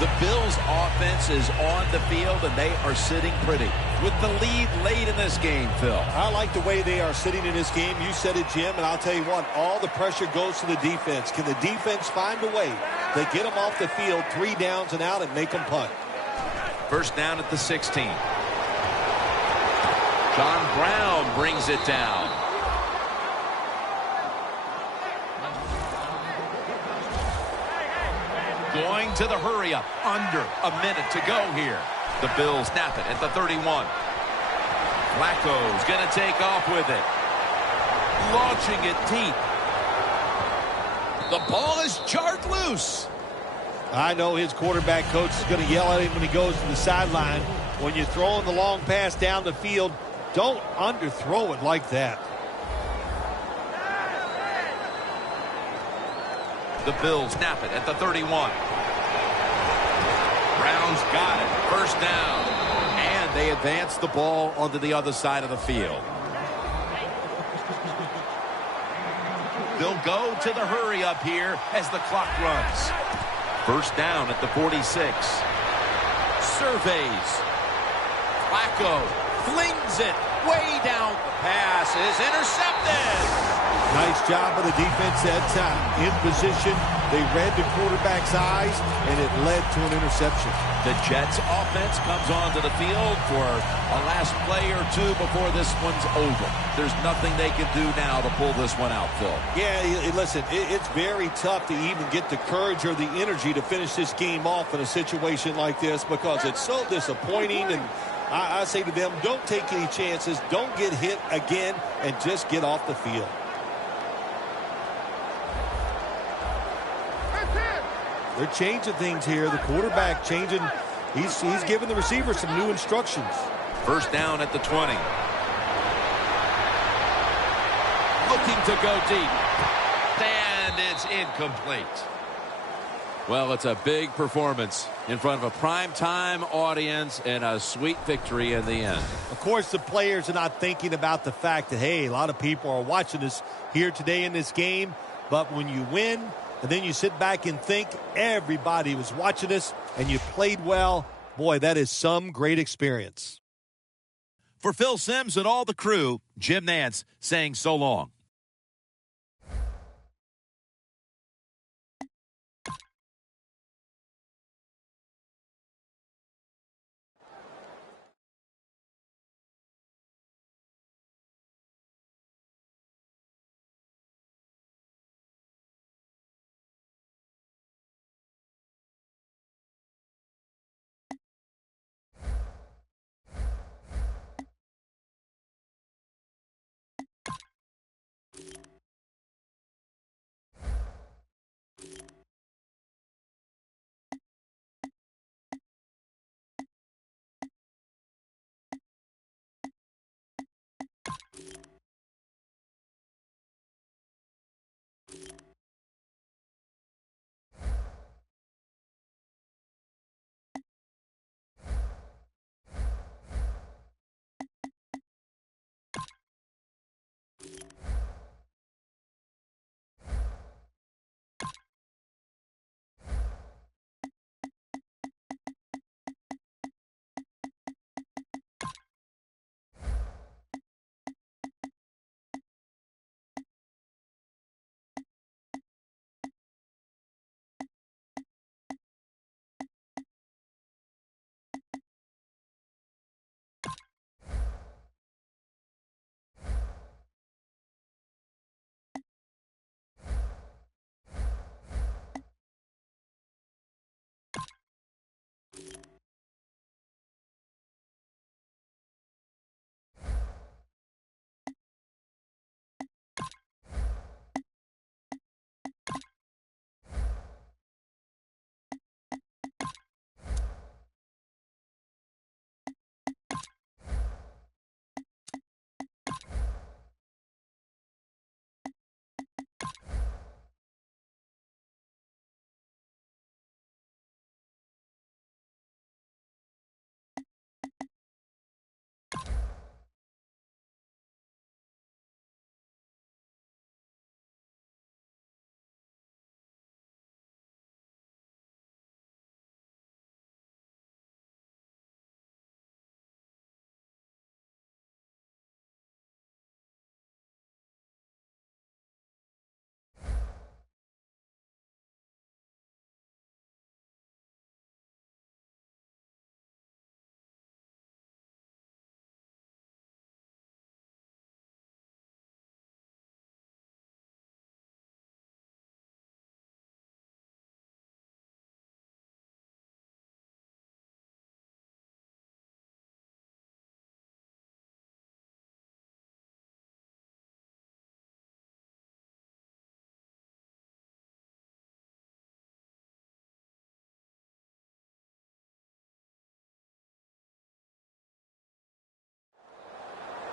The Bills offense is on the field, and they are sitting pretty with the lead late in this game, Phil. I like the way they are sitting in this game. You said it, Jim, and I'll tell you what, all the pressure goes to the defense. Can the defense find a way to get them off the field 3 downs and out and make them punt? First down at the 16. John Brown brings it down. Going to the hurry-up. Under a minute to go here. The Bills snap it at the 31. Flacco's going to take off with it. Launching it deep. The ball is jarred loose. I know his quarterback coach is going to yell at him when he goes to the sideline. When you're throwing the long pass down the field, don't underthrow it like that. The Bills snap it at the 31. Brown's got it. First down. And they advance the ball onto the other side of the field. They'll go to the hurry up here as the clock runs. First down at the 46. Surveys. Flacco flings it way down. The pass is intercepted. Nice job of the defense that time. In position, they read the quarterback's eyes, and it led to an interception. The Jets offense comes onto the field for a last play or two before this one's over. There's nothing they can do now to pull this one out, Phil. Yeah, listen, it's very tough to even get the courage or the energy to finish this game off in a situation like this because it's so disappointing. And I say to them, don't take any chances. Don't get hit again and just get off the field. They're changing things here. The quarterback changing. He's giving the receiver some new instructions. First down at the 20. Looking to go deep. And it's incomplete. Well, it's a big performance in front of a primetime audience and a sweet victory in the end. Of course, the players are not thinking about the fact that, hey, a lot of people are watching us here today in this game. But when you win, and then you sit back and think everybody was watching us and you played well, boy, that is some great experience. For Phil Simms and all the crew, Jim Nantz saying so long.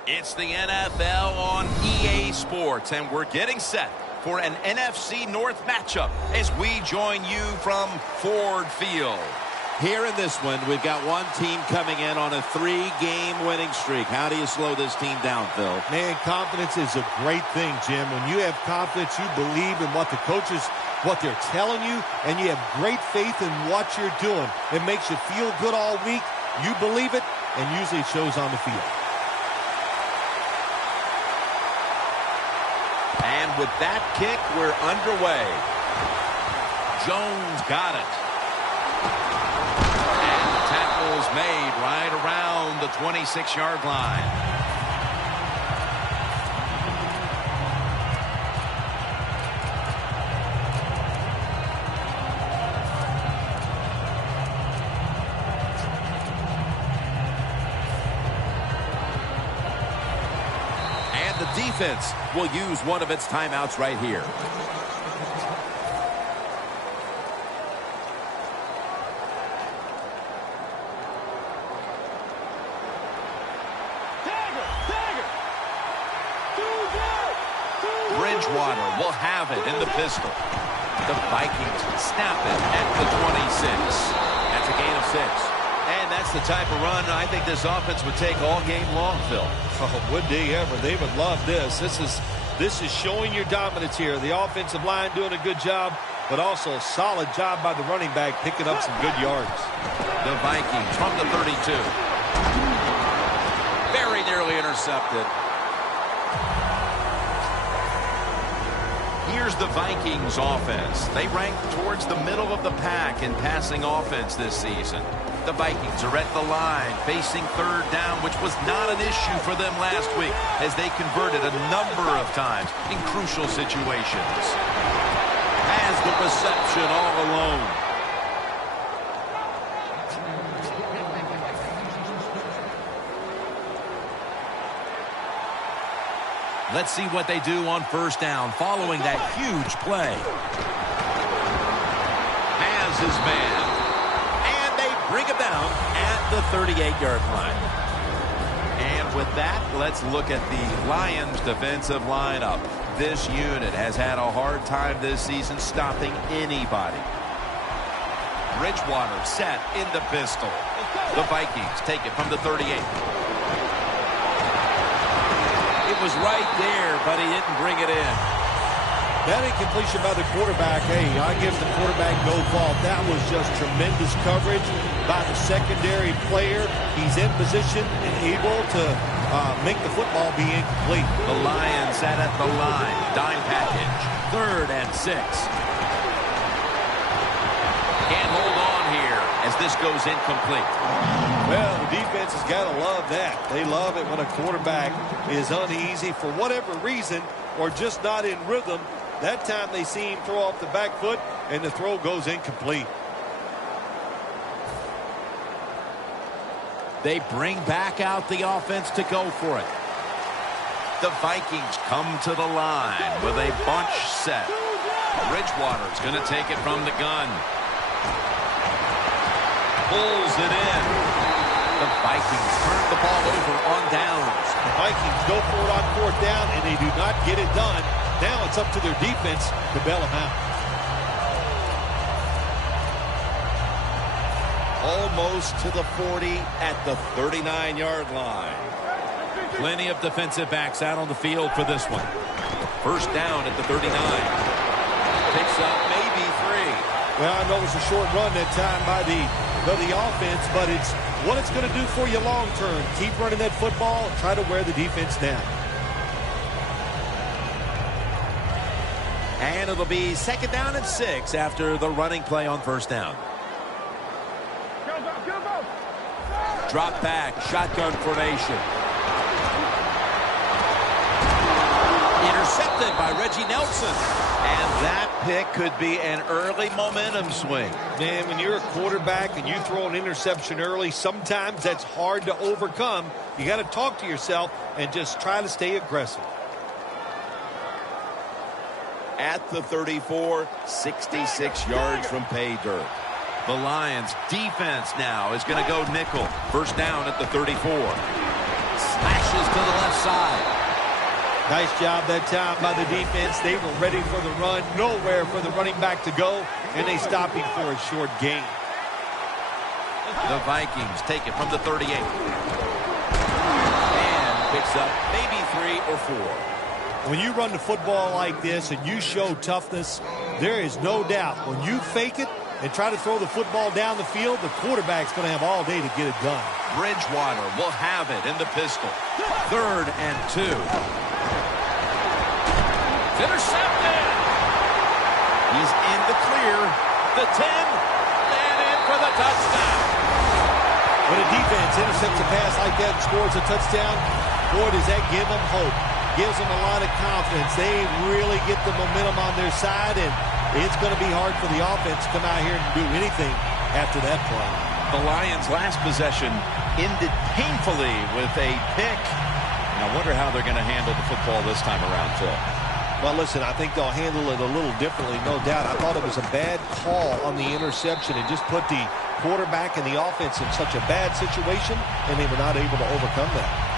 It's the NFL on EA Sports, and we're getting set for an NFC North matchup as we join you from Ford Field. Here in this one, we've got one team coming in on a 3-game winning streak. How do you slow this team down, Phil? Man, confidence is a great thing, Jim. When you have confidence, you believe in what the coaches, what they're telling you, and you have great faith in what you're doing. It makes you feel good all week. You believe it, and usually it shows on the field. And with that kick, we're underway. Jones got it. And the tackle's made right around the 26-yard line. The defense will use one of its timeouts right here. Bridgewater will have it in the pistol. The Vikings snap it at the 26. That's a gain of 6. And that's the type of run I think this offense would take all game long, Phil. Oh, would they ever? They would love this. This is showing your dominance here. The offensive line doing a good job, but also a solid job by the running back picking up some good yards. The Vikings from the 32. Very nearly intercepted. Here's the Vikings offense. They rank towards the middle of the pack in passing offense this season. The Vikings are at the line facing third down, which was not an issue for them last week as they converted a number of times in crucial situations. Has the reception all alone. Let's see what they do on first down following that huge play. Has his man. Bring him down at the 38-yard line. And with that, let's look at the Lions defensive lineup. This unit has had a hard time this season stopping anybody. Bridgewater set in the pistol. The Vikings take it from the 38. It was right there, but he didn't bring it in. That incompletion by the quarterback, hey, I give the quarterback no fault. That was just tremendous coverage by the secondary player. He's in position and able to make the football be incomplete. The Lions sat at the line. Dime package. 3rd and 6. Can't hold on here as this goes incomplete. Well, the defense has got to love that. They love it when a quarterback is uneasy for whatever reason or just not in rhythm. That time they see him throw off the back foot, and the throw goes incomplete. They bring back out the offense to go for it. The Vikings come to the line with a bunch set. Bridgewater's going to take it from the gun. Pulls it in. The Vikings turn the ball over on downs. The Vikings go for it on 4th down, and they do not get it done. Now it's up to their defense to bail them out. Almost to the 40 at the 39-yard line. Plenty of defensive backs out on the field for this one. First down at the 39. Picks up maybe 3. Well, I know it's a short run that time by the offense, but it's what it's going to do for you long term. Keep running that football and try to wear the defense down. And it'll be 2nd down and 6 after the running play on first down. Drop back, shotgun formation. Intercepted by Reggie Nelson. And that pick could be an early momentum swing. Man, when you're a quarterback and you throw an interception early, sometimes that's hard to overcome. You got to talk to yourself and just try to stay aggressive. At the 34, 66 yards from pay dirt. The Lions defense now is going to go nickel. First down at the 34. Slash rushes to the left side. Nice job that time by the defense. They were ready for the run. Nowhere for the running back to go, and they stopped him for a short gain. The Vikings take it from the 38. And picks up maybe 3 or 4. When you run the football like this and you show toughness, there is no doubt when you fake it and try to throw the football down the field, the quarterback's going to have all day to get it done. Bridgewater will have it in the pistol. 3rd and 2. Intercepted. He's in the clear. The 10. And in for the touchdown. When a defense intercepts a pass like that and scores a touchdown, boy, does that give them hope. Gives them a lot of confidence. They really get the momentum on their side, and it's going to be hard for the offense to come out here and do anything after that play. The Lions' last possession ended painfully with a pick. And I wonder how they're going to handle the football this time around, Phil. Well, listen, I think they'll handle it a little differently, no doubt. I thought it was a bad call on the interception. It just put the quarterback and the offense in such a bad situation, and they were not able to overcome that.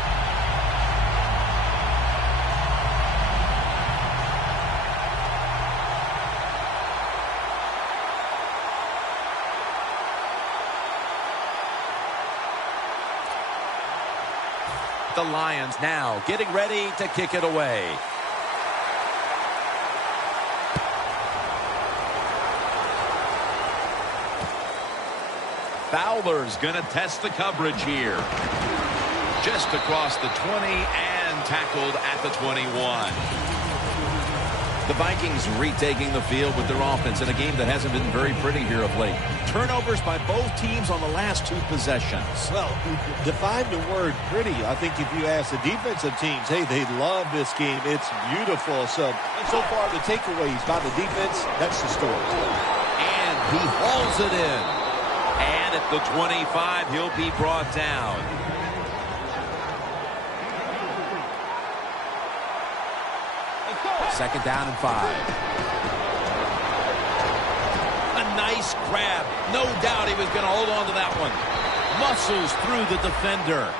The Lions now getting ready to kick it away. Fowler's going to test the coverage here. Just across the 20 and tackled at the 21. The Vikings retaking the field with their offense in a game that hasn't been very pretty here of late. Turnovers by both teams on the last 2 possessions. Well, define the word pretty. I think if you ask the defensive teams, hey, they love this game. It's beautiful. So far, the takeaways by the defense, that's the story. And he hauls it in. And at the 25, he'll be brought down. Second down and 5. A nice grab. No doubt he was going to hold on to that one. Muscles through the defender.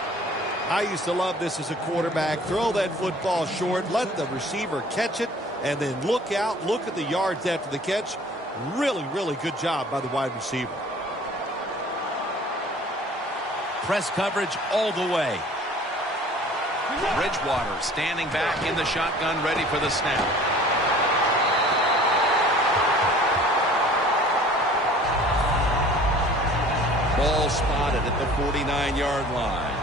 I used to love this as a quarterback. Throw that football short, let the receiver catch it, and then look out, look at the yards after the catch. Really, really good job by the wide receiver. Press coverage all the way. Bridgewater standing back in the shotgun, ready for the snap. Ball spotted at the 49-yard line.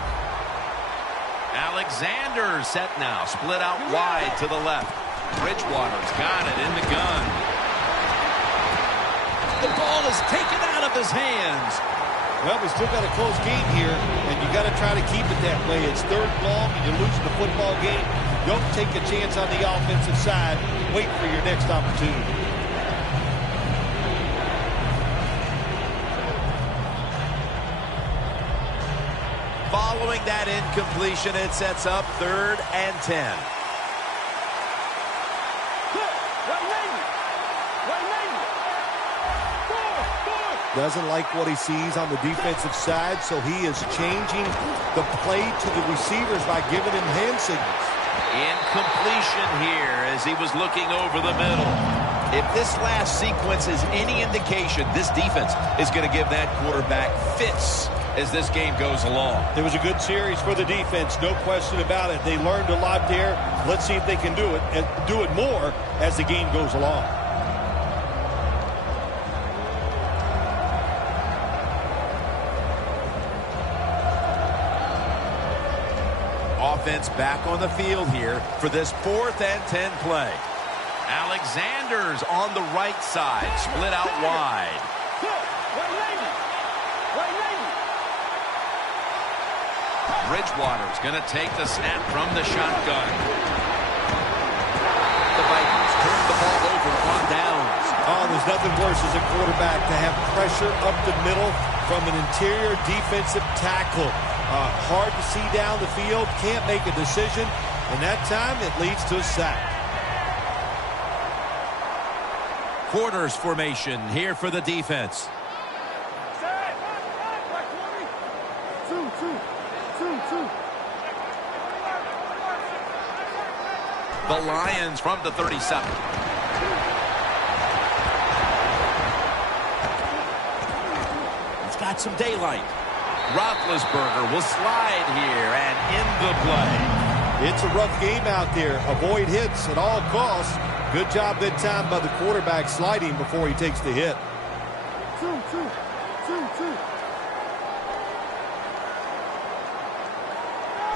Alexander set now, split out wide to the left. Bridgewater's got it in the gun. The ball is taken out of his hands. Well, we still got a close game here, and you got to try to keep it that way. It's 3rd long, and you're losing the football game. Don't take a chance on the offensive side. Wait for your next opportunity. Following that incompletion, it sets up 3rd and 10. Doesn't like what he sees on the defensive side, so he is changing the play to the receivers by giving him hand signals. Incompletion here as he was looking over the middle. If this last sequence is any indication, this defense is going to give that quarterback fits as this game goes along. It was a good series for the defense, no question about it. They learned a lot there. Let's see if they can do it and do it more as the game goes along. Offense back on the field here for this 4th and 10 play. Alexander's on the right side, split out wide. Bridgewater's going to take the snap from the shotgun. The Vikings turn the ball over on downs. Oh, there's nothing worse as a quarterback to have pressure up the middle from an interior defensive tackle. Hard to see down the field, can't make a decision, and that time it leads to a sack. Quarters formation here for the defense. The Lions from the 37. He's got some daylight. Roethlisberger will slide here and in the play. It's a rough game out there. Avoid hits at all costs. Good job that time by the quarterback sliding before he takes the hit.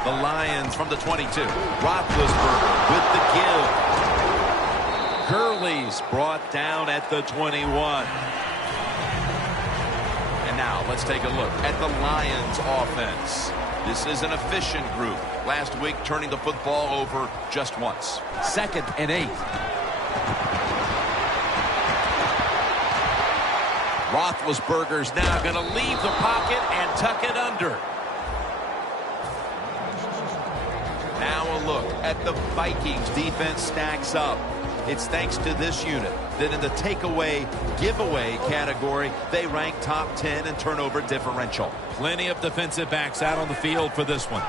The Lions from the 22. Roethlisberger with the give. Gurley's brought down at the 21. And now let's take a look at the Lions offense. This is an efficient group. Last week turning the football over just once. 2nd and 8. Roethlisberger's now going to leave the pocket and tuck it under. Now a look at the Vikings defense stacks up. It's thanks to this unit that in the takeaway, giveaway category, they rank top 10 in turnover differential. Plenty of defensive backs out on the field for this one.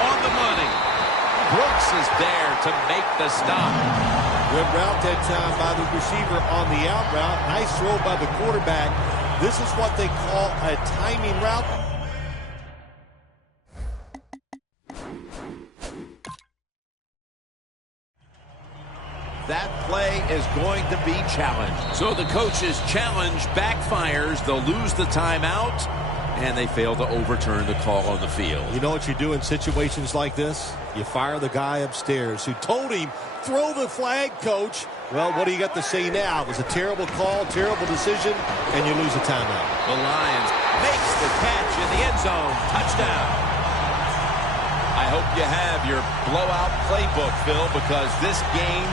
On the money. Brooks is there to make the stop. Good route that time by the receiver on the out route. Nice throw by the quarterback. This is what they call a timing route. That play is going to be challenged. So the coach's challenge backfires. They'll lose the timeout, and they fail to overturn the call on the field. You know what you do in situations like this? You fire the guy upstairs who told him, throw the flag, coach. Well, what do you got to say now? It was a terrible call, terrible decision, and you lose a timeout. The Lions makes the catch in the end zone. Touchdown. I hope you have your blowout playbook, Phil, because this game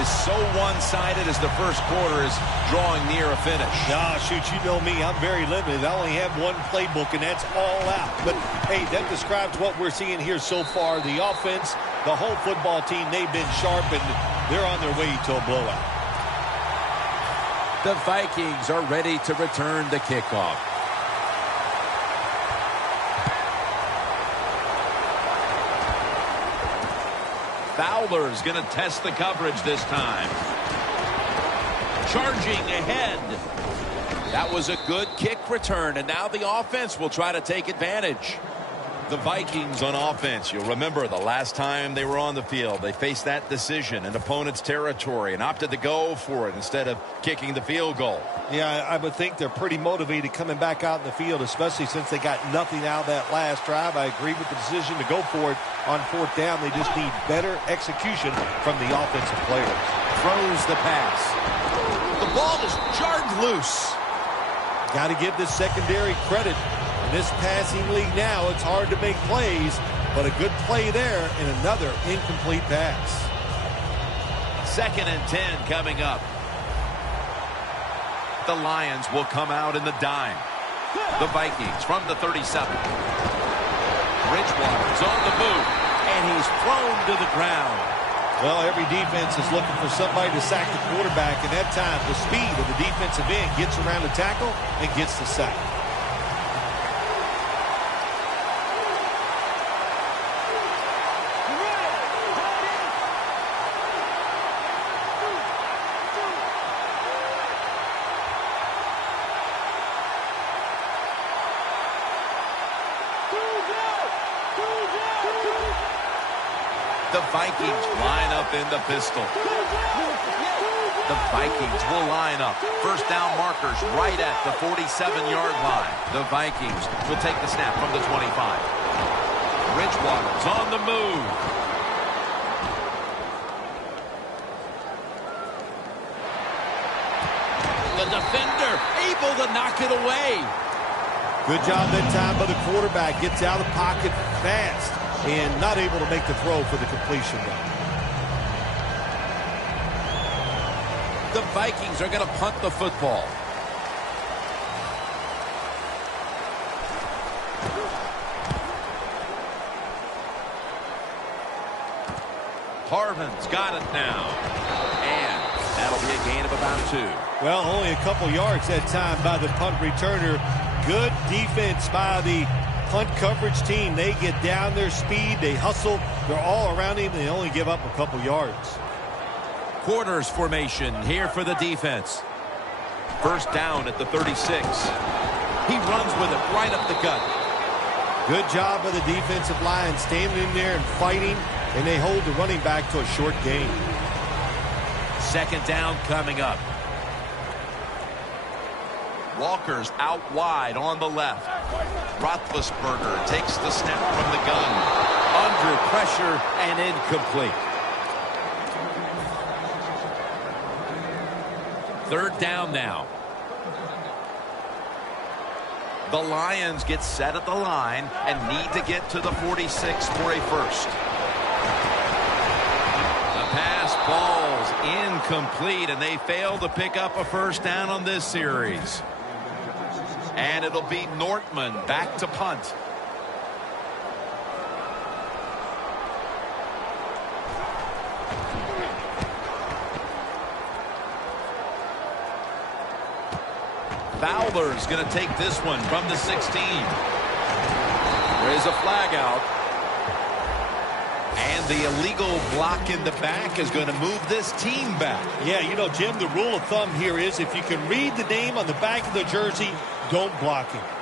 is so one-sided as the first quarter is drawing near a finish. Ah, shoot, you know me. I'm very limited. I only have one playbook, and that's all out. But, hey, that describes what we're seeing here so far. The offense, the whole football team, they've been sharp, and they're on their way to a blowout. The Vikings are ready to return the kickoff. Fowler's going to test the coverage this time. Charging ahead. That was a good kick return, and now the offense will try to take advantage. The Vikings on offense, you'll remember the last time they were on the field, they faced that decision in opponent's territory and opted to go for it instead of kicking the field goal. Yeah, I would think they're pretty motivated coming back out in the field, especially since they got nothing out of that last drive. I agree with the decision to go for it on 4th down. They just need better execution from the offensive players. Throws the pass. The ball is jarred loose. Got to give this secondary credit. In this passing league now, it's hard to make plays, but a good play there and another incomplete pass. 2nd and 10 coming up. The Lions will come out in the dime. The Vikings from the 37. Bridgewater's on the move, and he's thrown to the ground. Well, every defense is looking for somebody to sack the quarterback, and that time the speed of the defensive end gets around the tackle and gets the sack. The Vikings line up in the pistol. The Vikings will line up. First down markers right at the 47-yard line. The Vikings will take the snap from the 25. Bridgewater's on the move. The defender able to knock it away. Good job that time by the quarterback. Gets out of the pocket fast and not able to make the throw for the completion run. The Vikings are going to punt the football. Harvin's got it now. And that'll be a gain of about 2. Well, only a couple yards that time by the punt returner. Good defense by the punt coverage team. They get down their speed. They hustle. They're all around him. They only give up a couple yards. Quarters formation here for the defense. First down at the 36. He runs with it right up the gut. Good job of the defensive line standing in there and fighting, and they hold the running back to a short gain. Second down coming up. Walker's out wide on the left. Roethlisberger takes the snap from the gun. Under pressure and incomplete. Third down now. The Lions get set at the line and need to get to the 46 for a first. The pass falls incomplete, and they fail to pick up a first down on this series. And it'll be Nortman back to punt. Fowler's going to take this one from the 16. There's a flag out. And the illegal block in the back is going to move this team back. Yeah, you know, Jim, the rule of thumb here is if you can read the name on the back of the jersey, don't block him.